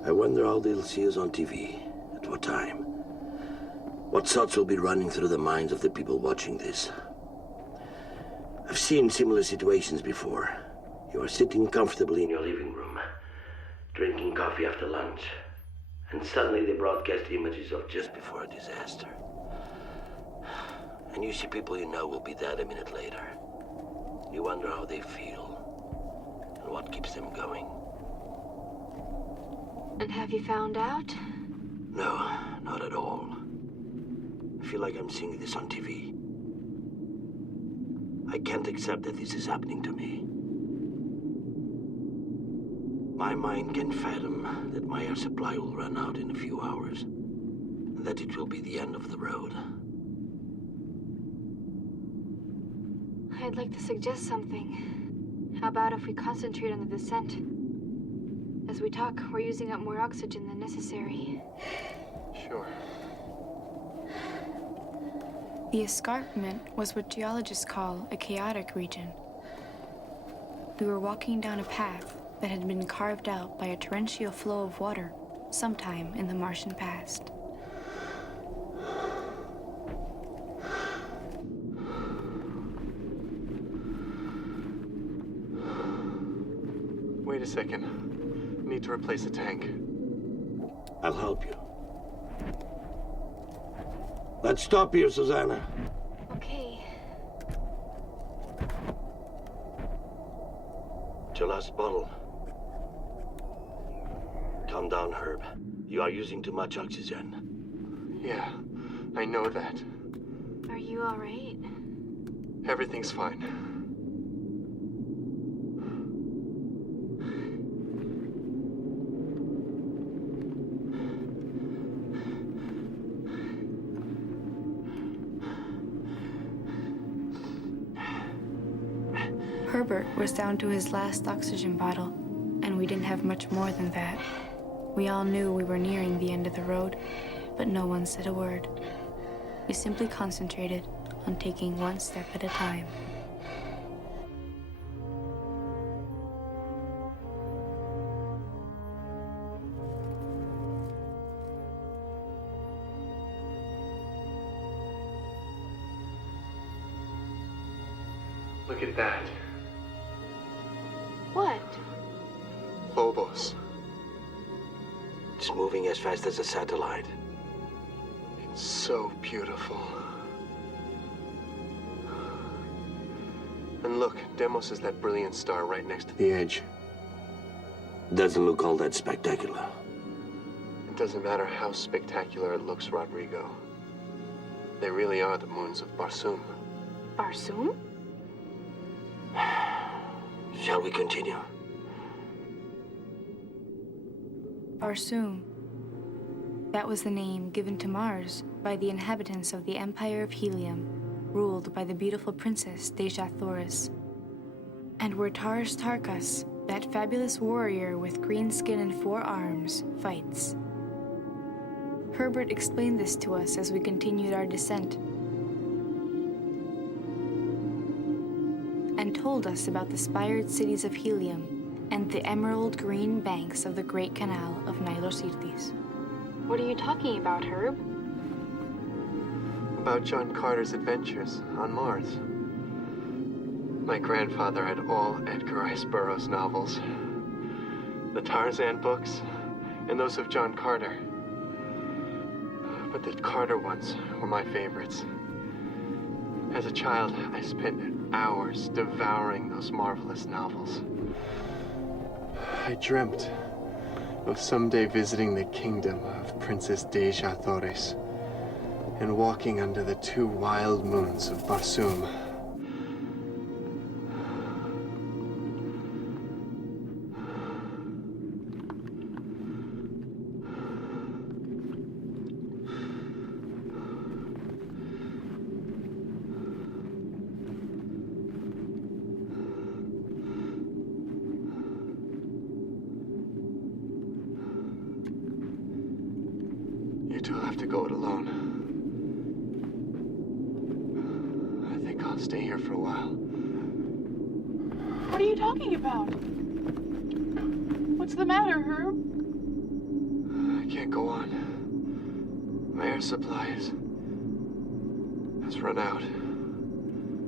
I wonder how they'll see us on TV. At what time? What thoughts will be running through the minds of the people watching this? I've seen similar situations before. You are sitting comfortably in your living room, drinking coffee after lunch, and suddenly they broadcast images of just before a disaster. And you see people you know will be dead a minute later. You wonder how they feel and what keeps them going. And have you found out? No, not at all. I feel like I'm seeing this on TV. I can't accept that this is happening to me. My mind can fathom that my air supply will run out in a few hours, and that it will be the end of the road. I'd like to suggest something. How about if we concentrate on the descent? As we talk, we're using up more oxygen than necessary. Sure. The escarpment was what geologists call a chaotic region. We were walking down a path that had been carved out by a torrential flow of water sometime in the Martian past. Wait a second. Need to replace the tank. I'll help you. Let's stop here, Susanna. Okay. It's your last bottle. Calm down, Herb. You are using too much oxygen. Yeah, I know that. Are you all right? Everything's fine. Herbert was down to his last oxygen bottle, and we didn't have much more than that. We all knew we were nearing the end of the road, but no one said a word. We simply concentrated on taking one step at a time. Look at that. What? Phobos. It's moving as fast as a satellite. It's so beautiful. And look, Deimos is that brilliant star right next to the edge. Doesn't look all that spectacular. It doesn't matter how spectacular it looks, Rodrigo. They really are the moons of Barsoom. Barsoom? Shall we continue? Barsoom. That was the name given to Mars by the inhabitants of the Empire of Helium, ruled by the beautiful princess Dejah Thoris. And where Tars Tarkas, that fabulous warrior with green skin and 4 arms, fights. Herbert explained this to us as we continued our descent, and told us about the spired cities of Helium and the emerald green banks of the Great Canal of Nilocertes. What are you talking about, Herb? About John Carter's adventures on Mars. My grandfather had all Edgar Rice Burroughs novels. The Tarzan books, and those of John Carter. But the Carter ones were my favorites. As a child, I spent hours devouring those marvelous novels. I dreamt of someday visiting the kingdom of Princess Dejah Thoris and walking under the 2 wild moons of Barsoom. two will have to go it alone. I think I'll stay here for a while. What are you talking about? What's the matter, Herb? I can't go on. My air supply has run out.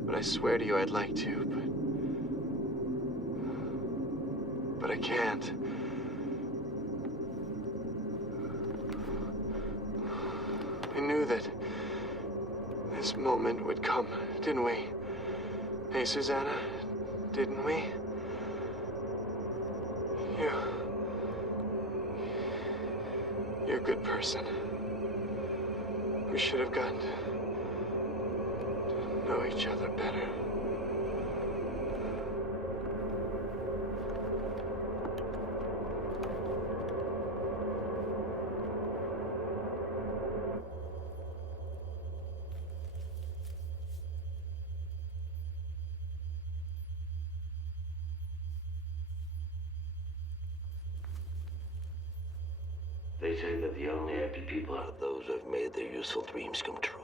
But I swear to you I'd like to, but I can't. We knew that this moment would come, didn't we? Hey, Susanna, didn't we? You're a good person. We should have gotten to know each other better. They say that the only happy people are those who have made their useful dreams come true.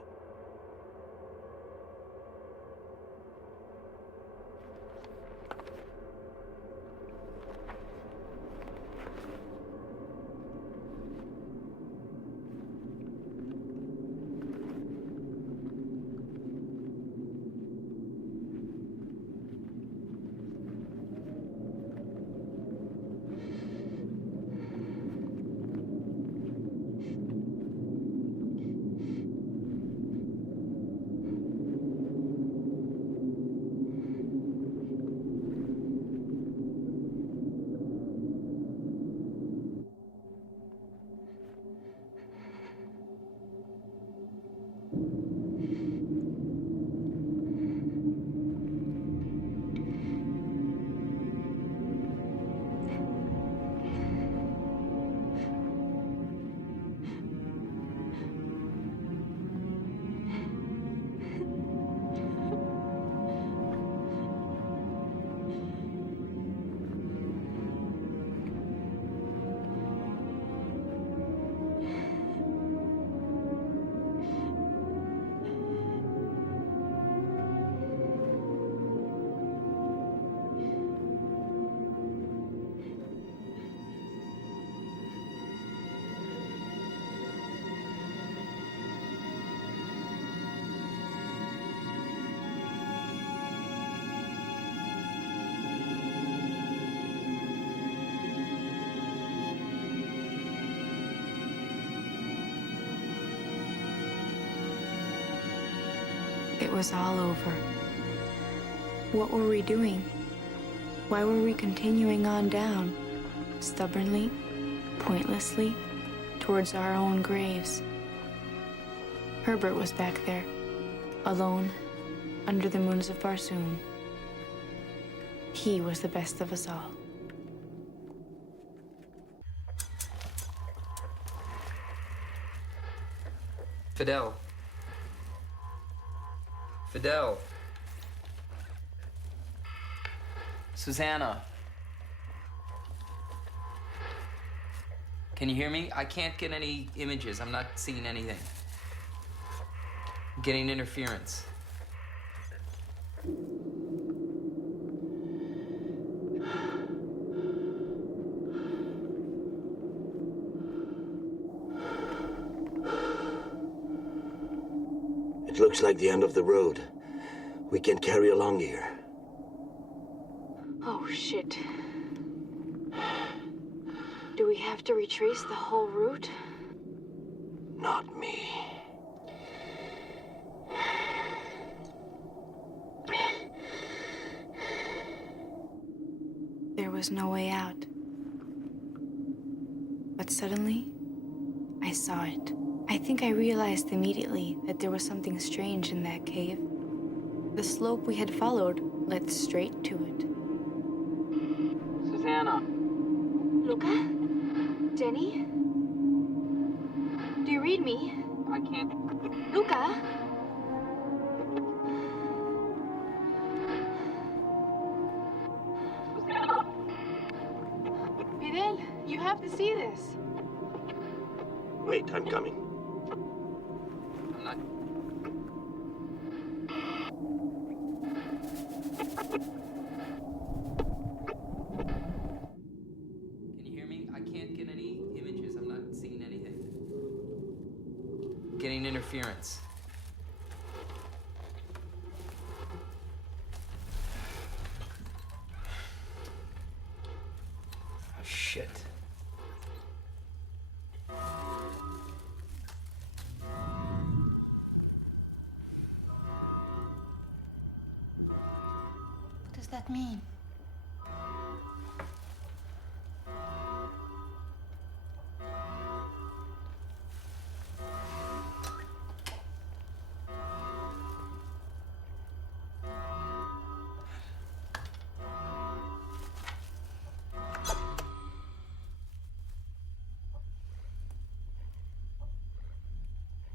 It was all over. What were we doing? Why were we continuing on down, stubbornly, pointlessly, towards our own graves? Herbert was back there, alone, under the moons of Barsoom. He was the best of us all. Fidel. Fidel. Susanna. Can you hear me? I can't get any images. I'm not seeing anything. I'm getting interference. It looks like the end of the road. We can carry along here. Oh, shit. Do we have to retrace the whole route? Not me. There was no way out. But suddenly, I saw it. I think I realized immediately that there was something strange in that cave. The slope we had followed led straight to it. Susanna. Luca? Jenny? Do you read me? I can't. Luca? Fidel, you have to see this. Wait, I'm coming. interference. Oh, shit. What does that mean?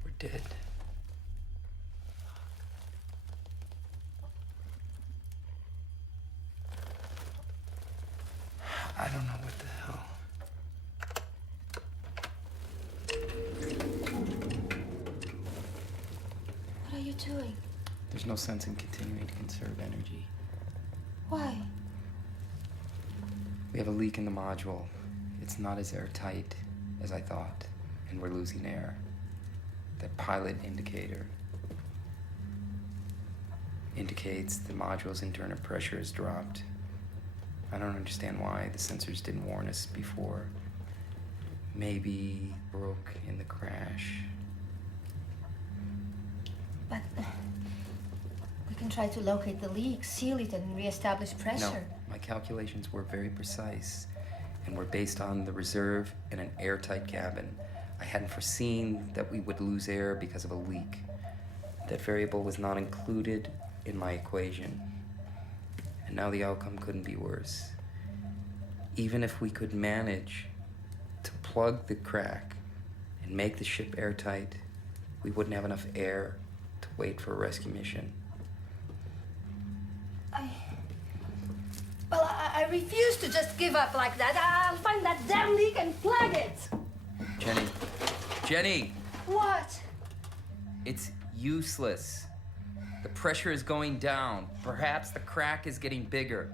We're dead. I don't know what the hell. What are you doing? There's no sense in continuing to conserve energy. Why? We have a leak in the module. It's not as airtight as I thought, and we're losing air. That pilot indicator indicates the module's internal pressure has dropped. I don't understand why the sensors didn't warn us before. Maybe broke in the crash. But we can try to locate the leak, seal it, and reestablish pressure. No, my calculations were very precise and were based on the reserve and an airtight cabin. I hadn't foreseen that we would lose air because of a leak. That variable was not included in my equation. And now the outcome couldn't be worse. Even if we could manage to plug the crack and make the ship airtight, we wouldn't have enough air to wait for a rescue mission. I refuse to just give up like that. I'll find that damn leak and plug it. Jenny. Jenny! What? It's useless. The pressure is going down. Perhaps the crack is getting bigger.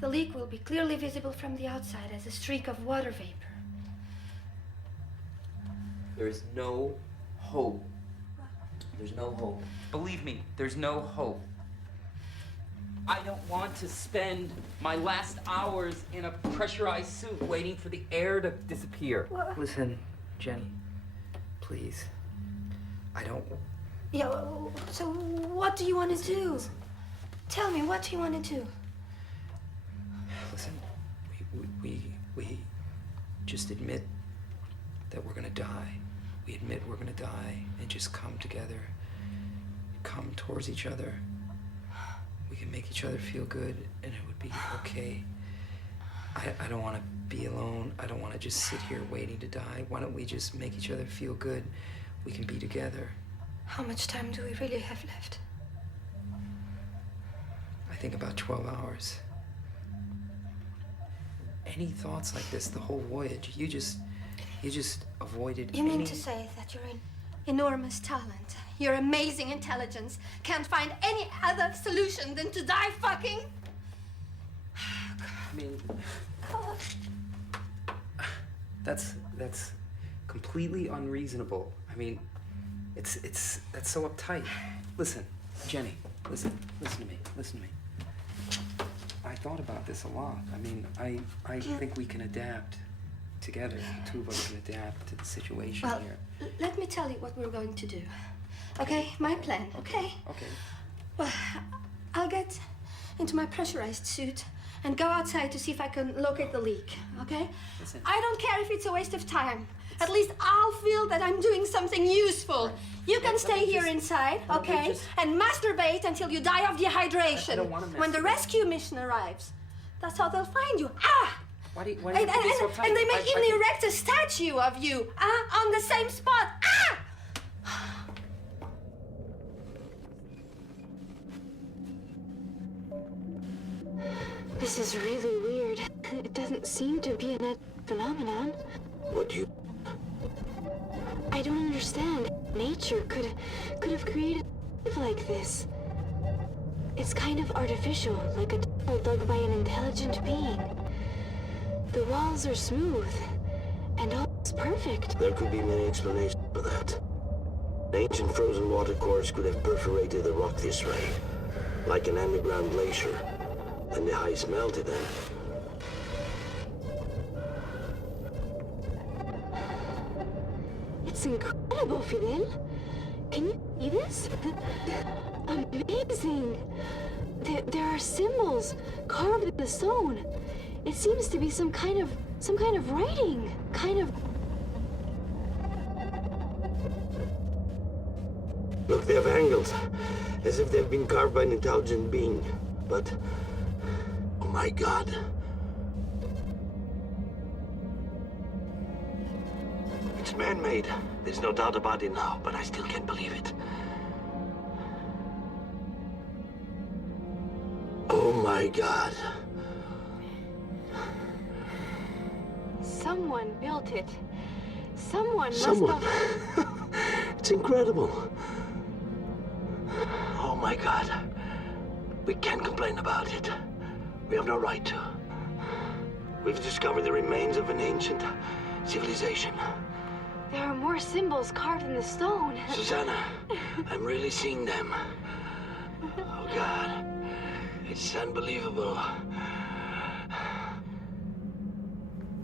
The leak will be clearly visible from the outside as a streak of water vapor. There's no hope. There's no hope. Believe me, there's no hope. I don't want to spend my last hours in a pressurized suit waiting for the air to disappear. What? Listen, Jenny, please. I don't... Yeah, so what do you want to do? Tell me, what do you want to do? Listen, we just admit that we're gonna die. We admit we're gonna die and just come together. Come towards each other. We can make each other feel good and it would be okay. I don't want to be alone. I don't want to just sit here waiting to die. Why don't we just make each other feel good? We can be together. How much time do we really have left? I think about 12 hours. Any thoughts like this the whole voyage? You just avoided You mean any... to say that your enormous talent, your amazing intelligence, can't find any other solution than to die fucking? I mean... That's completely unreasonable. I mean, that's so uptight. Listen, Jenny, listen to me. I thought about this a lot. I mean, I think we can adapt together. The two of us can adapt to the situation Well, here. let me tell you what we're going to do. Okay? My plan, okay? Okay. Well, I'll get into my pressurized suit and go outside to see if I can locate the leak, okay? Listen. I don't care if it's a waste of time. At least I'll feel that I'm doing something useful. You can stay here inside, okay? And masturbate until you die of dehydration. I don't want to When the rescue mission arrives, that's how they'll find you. Ah! Why do you be so uptight? And they may even erect a statue of you, on the same spot. Ah! This is really weird. It doesn't seem to be a phenomenon. What do you... I don't understand. Nature could have created like this. It's kind of artificial, like a tunnel dug by an intelligent being. The walls are smooth, and all is perfect. There could be many explanations, but for that. An ancient frozen watercourse could have perforated the rock this way, like an underground glacier, and the ice melted and... It's incredible, Fidel. Can you see this? Amazing. There are symbols carved in the stone. It seems to be some kind of writing. Look, they have angles, as if they've been carved by an intelligent being. But, oh my God. It's man-made. There's no doubt about it now, but I still can't believe it. Oh my God. Someone built it. Someone. It's incredible. Oh my God. We can't complain about it. We have no right to. We've discovered the remains of an ancient civilization. There are more symbols carved in the stone. Susanna, I'm really seeing them. Oh God. It's unbelievable.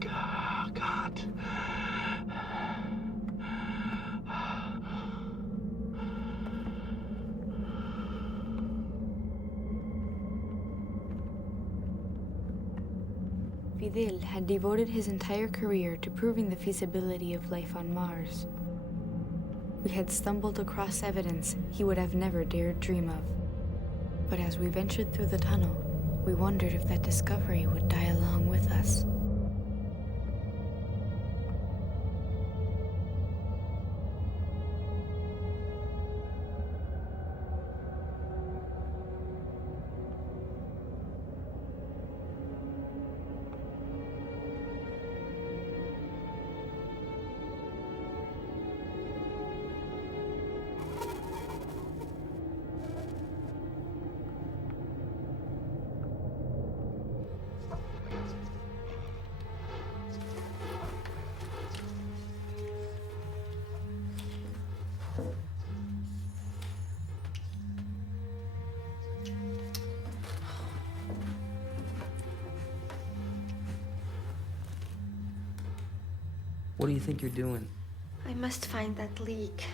God. Fidel had devoted his entire career to proving the feasibility of life on Mars. We had stumbled across evidence he would have never dared dream of. But as we ventured through the tunnel, we wondered if that discovery would die along with us. What do you think you're doing? I must find that leak.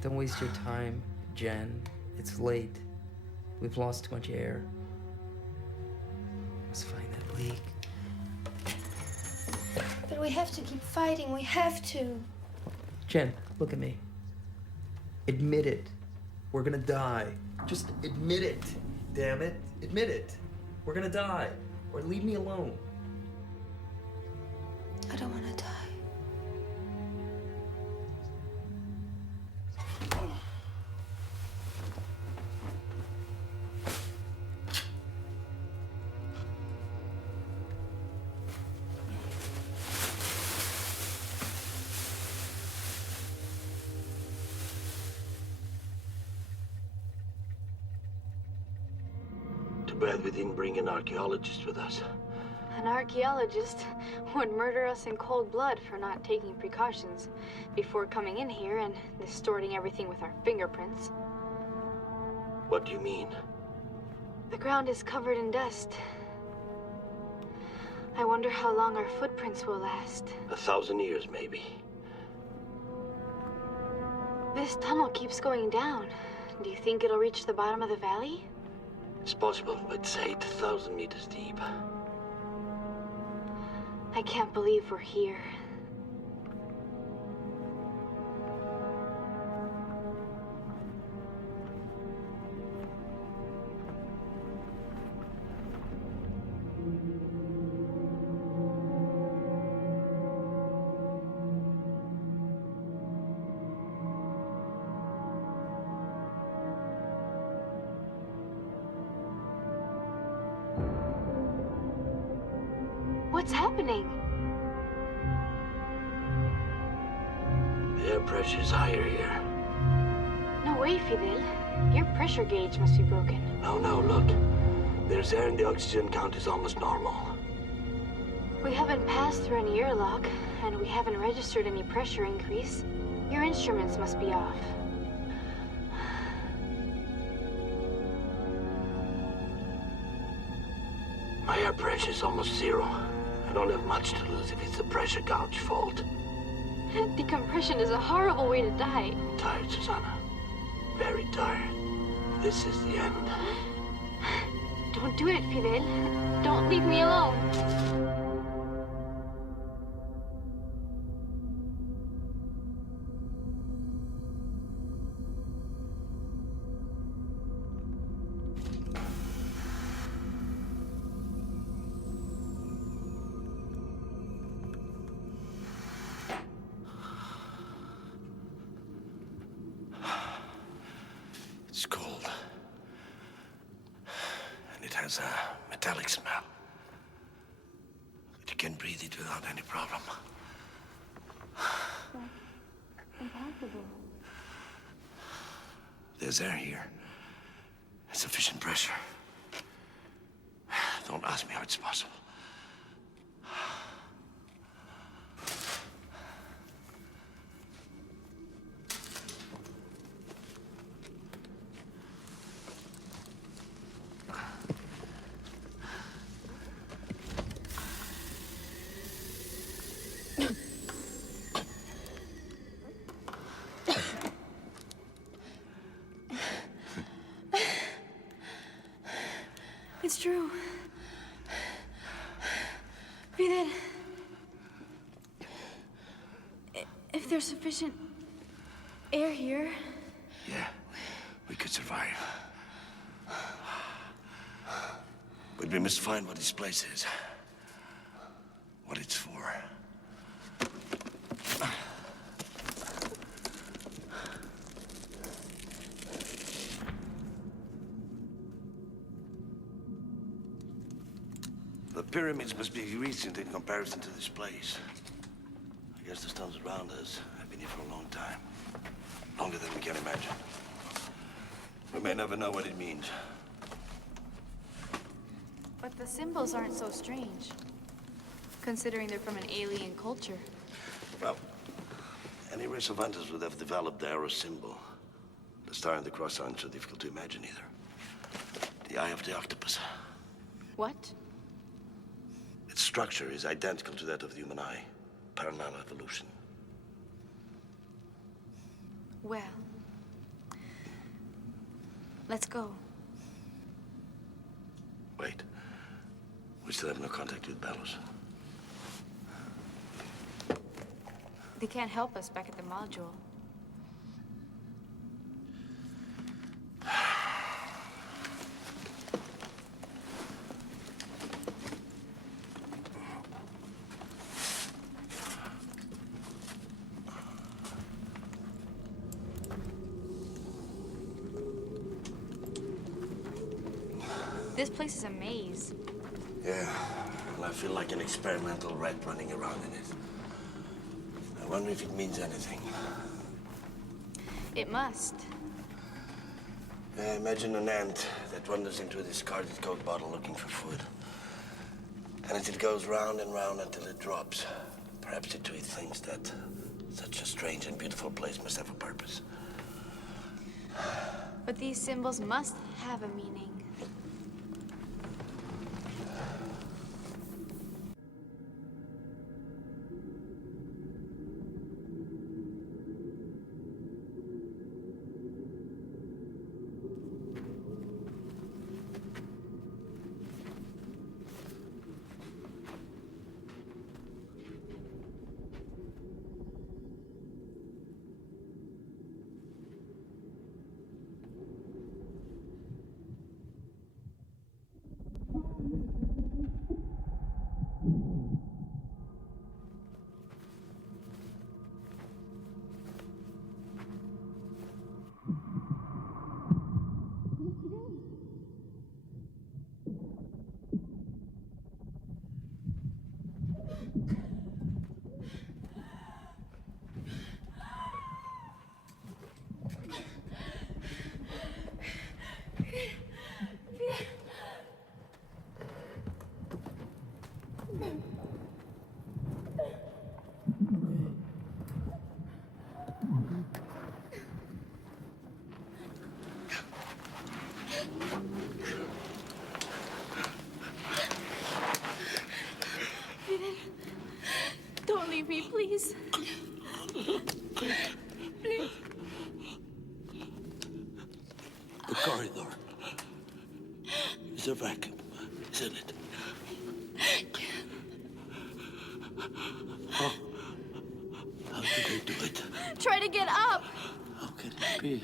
Don't waste your time, Jen. It's late. We've lost too much air. Let's find that leak. But we have to keep fighting. We have to. Jen, look at me. Admit it. We're gonna die. Just admit it. Damn it. Admit it. We're gonna die. Or leave me alone. I don't want to die. Too bad we didn't bring an archaeologist with us. An archaeologist would murder us in cold blood for not taking precautions before coming in here and distorting everything with our fingerprints. What do you mean? The ground is covered in dust. I wonder how long our footprints will last. 1,000 years, maybe. This tunnel keeps going down. Do you think it'll reach the bottom of the valley? It's possible. It's 8,000 meters deep. I can't believe we're here. What's happening? The air pressure is higher here. No way, Fidel. Your pressure gauge must be broken. No, look. There's air and the oxygen count is almost normal. We haven't passed through any airlock, and we haven't registered any pressure increase. Your instruments must be off. My air pressure is almost zero. I don't have much to lose if it's the pressure gouge fault. Decompression is a horrible way to die. Tired, Susanna. Very tired. This is the end. Don't do it, Fidel. Don't leave me alone. It's cold. And it has a metallic smell. But you can breathe it without any problem. Impossible. There's air here. Sufficient pressure. Don't ask me how it's possible. It's true. Fidel. If there's sufficient air here... Yeah, we could survive. But we must find what this place is. What it's for. The pyramids must be recent in comparison to this place. I guess the stones around us have been here for a long time. Longer than we can imagine. We may never know what it means. But the symbols aren't so strange, considering they're from an alien culture. Well, any race of hunters would have developed the arrow symbol. The star and the cross aren't so difficult to imagine either. The eye of the octopus. What? Its structure is identical to that of the human eye. Parallel evolution. Well, let's go. Wait. We still have no contact with Belos. They can't help us back at the module. This place is a maze. Yeah, and I feel like an experimental rat running around in it. I wonder if it means anything. It must. Imagine an ant that wanders into a discarded Coke bottle looking for food. And it goes round and round until it drops. Perhaps it too thinks that such a strange and beautiful place must have a purpose. But these symbols must have a meaning. Please. Please. The corridor is a vacuum, isn't it? How do they do it? Try to get up. How can it be?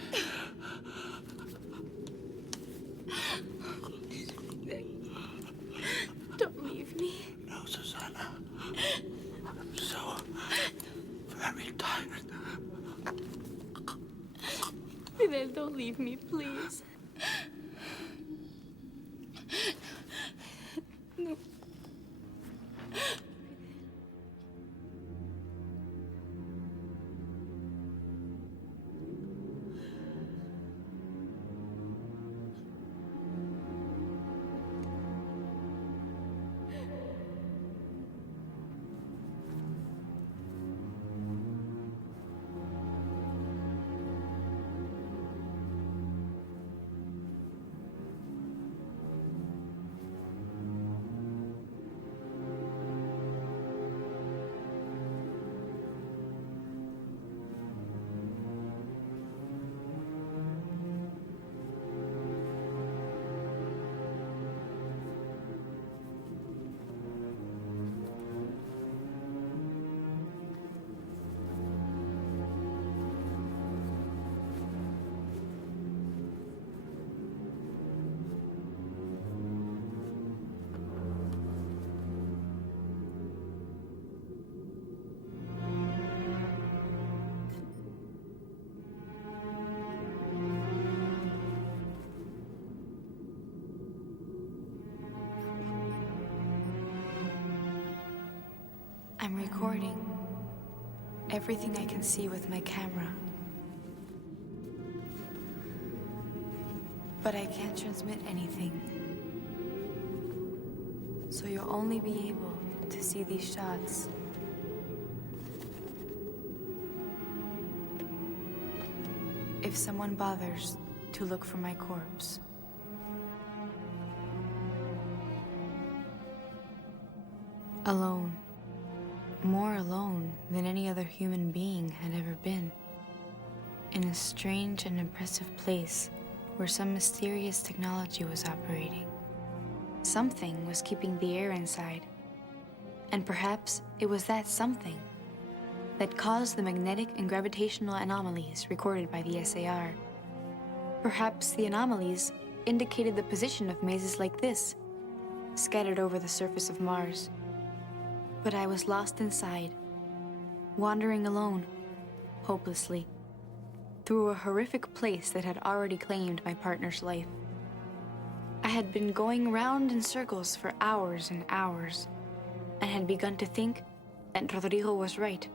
Don't leave me. No, Susanna. I'm so very tired. Fidel, don't leave me, please. No. I'm recording everything I can see with my camera. But I can't transmit anything. So you'll only be able to see these shots. If someone bothers to look for my corpse. Alone. More alone than any other human being had ever been. In a strange and impressive place where some mysterious technology was operating. Something was keeping the air inside. And perhaps it was that something that caused the magnetic and gravitational anomalies recorded by the SAR. Perhaps the anomalies indicated the position of mazes like this, scattered over the surface of Mars. But I was lost inside, wandering alone, hopelessly, through a horrific place that had already claimed my partner's life. I had been going round in circles for hours and hours, and had begun to think that Rodrigo was right,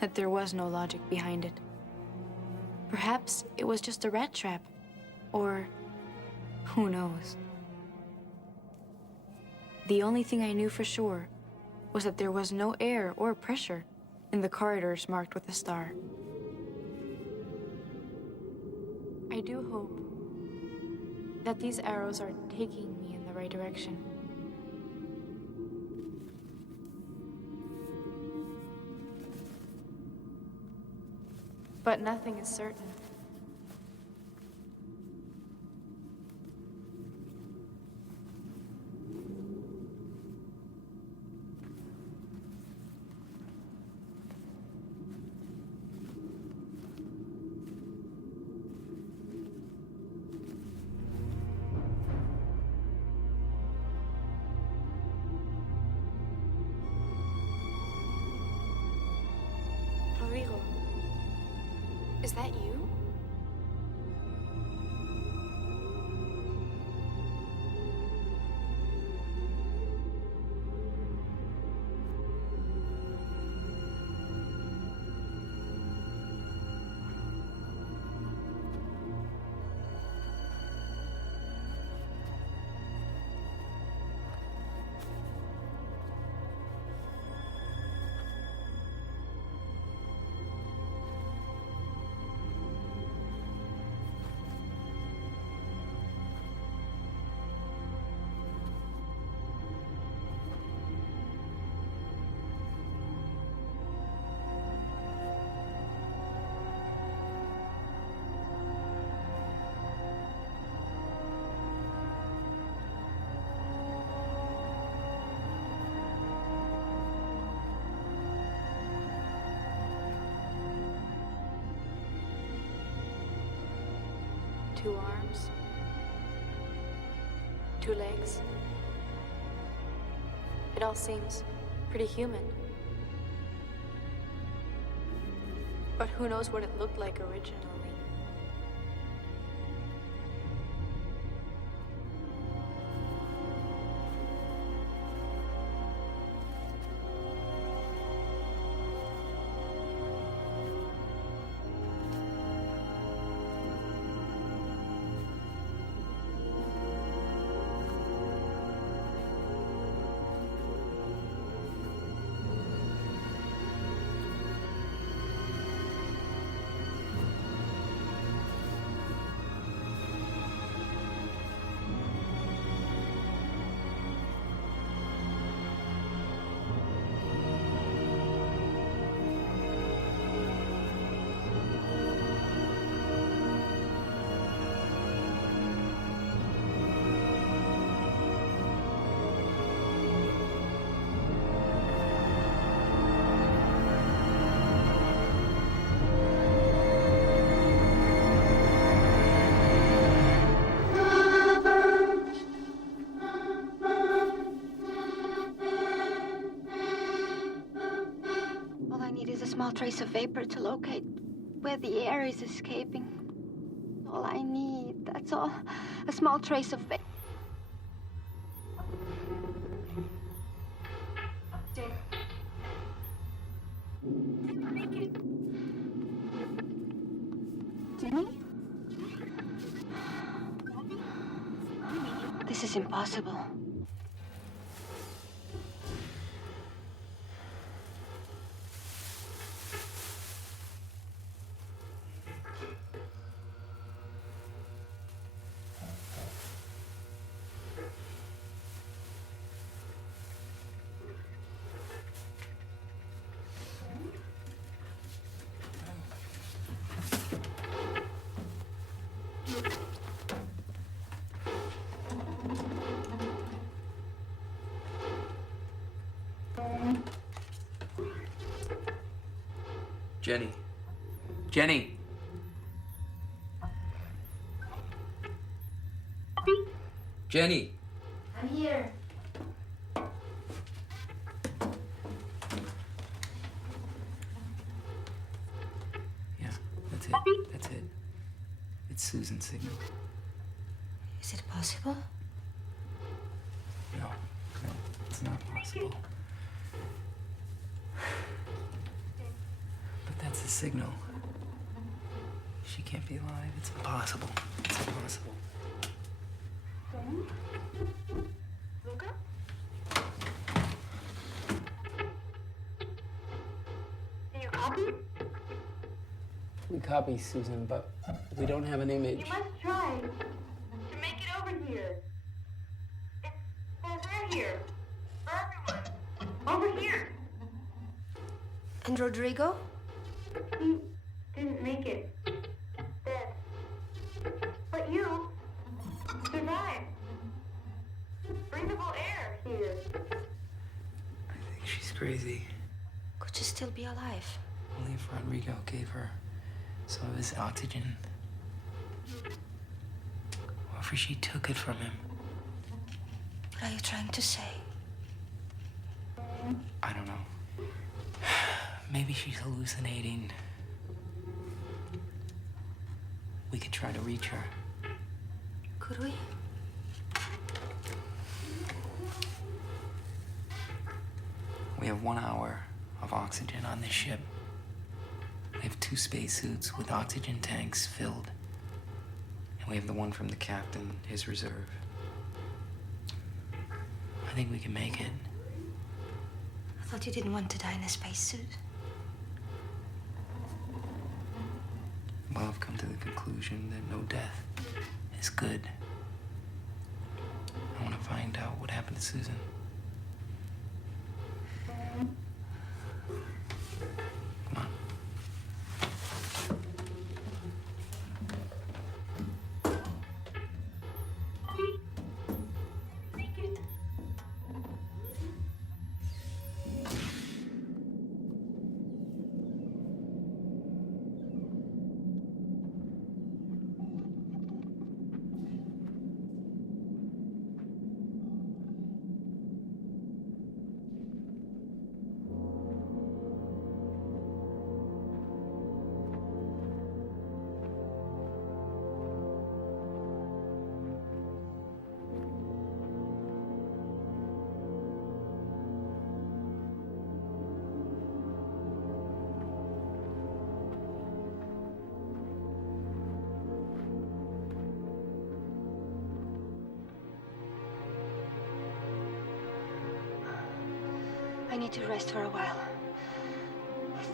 that there was no logic behind it. Perhaps it was just a rat trap, or who knows? The only thing I knew for sure was that there was no air or pressure in the corridors marked with a star. I do hope that these arrows are taking me in the right direction. But nothing is certain. Rodrigo, is that you? 2 arms, 2 legs. It all seems pretty human. But who knows what it looked like originally? Small trace of vapor to locate where the air is escaping. All I need, that's all. A small trace of vapor. Jenny? This is impossible. Jenny. Jenny! Jenny! I'm here. Yeah, that's it. That's it. It's Susan's signal. Is it possible? No, it's not possible. But that's the signal. She can't be alive. It's impossible. It's impossible. Luca? Do you copy? We copy, Susan, but we don't have an image. You must try to make it over here. It's over here. For everyone. Over here. And Rodrigo? He didn't make it. Dead. But you survived. Breathable air here. I think she's crazy. Could you still be alive? Only if Rodrigo gave her some of his oxygen. Or if she took it from him. What are you trying to say? I don't know. Maybe she's hallucinating. We could try to reach her. Could we? We have 1 hour of oxygen on this ship. We have 2 spacesuits with oxygen tanks filled. And we have the one from the captain, his reserve. I think we can make it. I thought you didn't want to die in a spacesuit. Well, I've come to the conclusion that no death is good. I want to find out what happened to Susan. Come on. I need to rest for a while.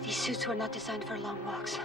These suits were not designed for long walks.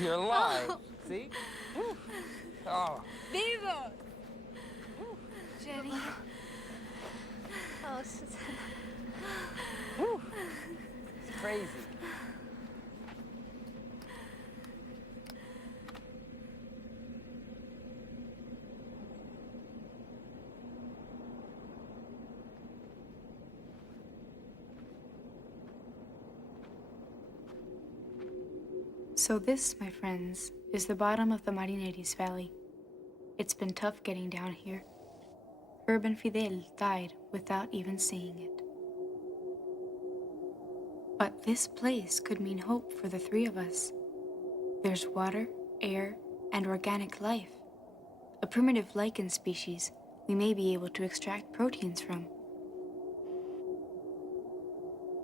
You're alive. See? Oh. Vivo! Jenny. Oh, Susanna. It's crazy. So this, my friends, is the bottom of the Marineris Valley. It's been tough getting down here. Herb and Fidel died without even seeing it. But this place could mean hope for the three of us. There's water, air, and organic life. A primitive lichen species we may be able to extract proteins from.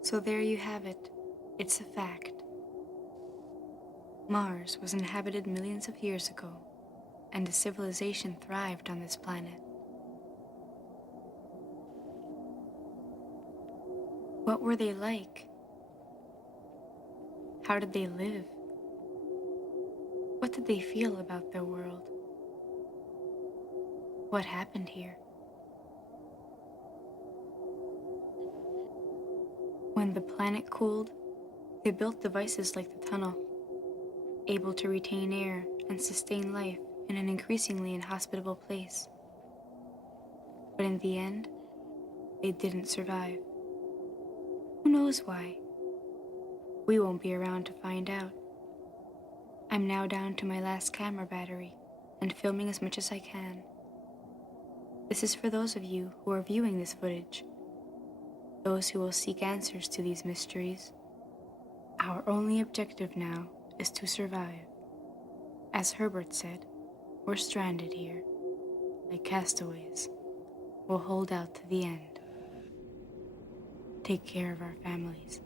So there you have it. It's a fact. Mars was inhabited millions of years ago, and a civilization thrived on this planet. What were they like? How did they live? What did they feel about their world? What happened here? When the planet cooled, they built devices like the tunnel, able to retain air and sustain life in an increasingly inhospitable place. But in the end, they didn't survive. Who knows why? We won't be around to find out. I'm now down to my last camera battery and filming as much as I can. This is for those of you who are viewing this footage, those who will seek answers to these mysteries. Our only objective now is to survive. As Herbert said, we're stranded here, like castaways. We'll hold out to the end. Take care of our families.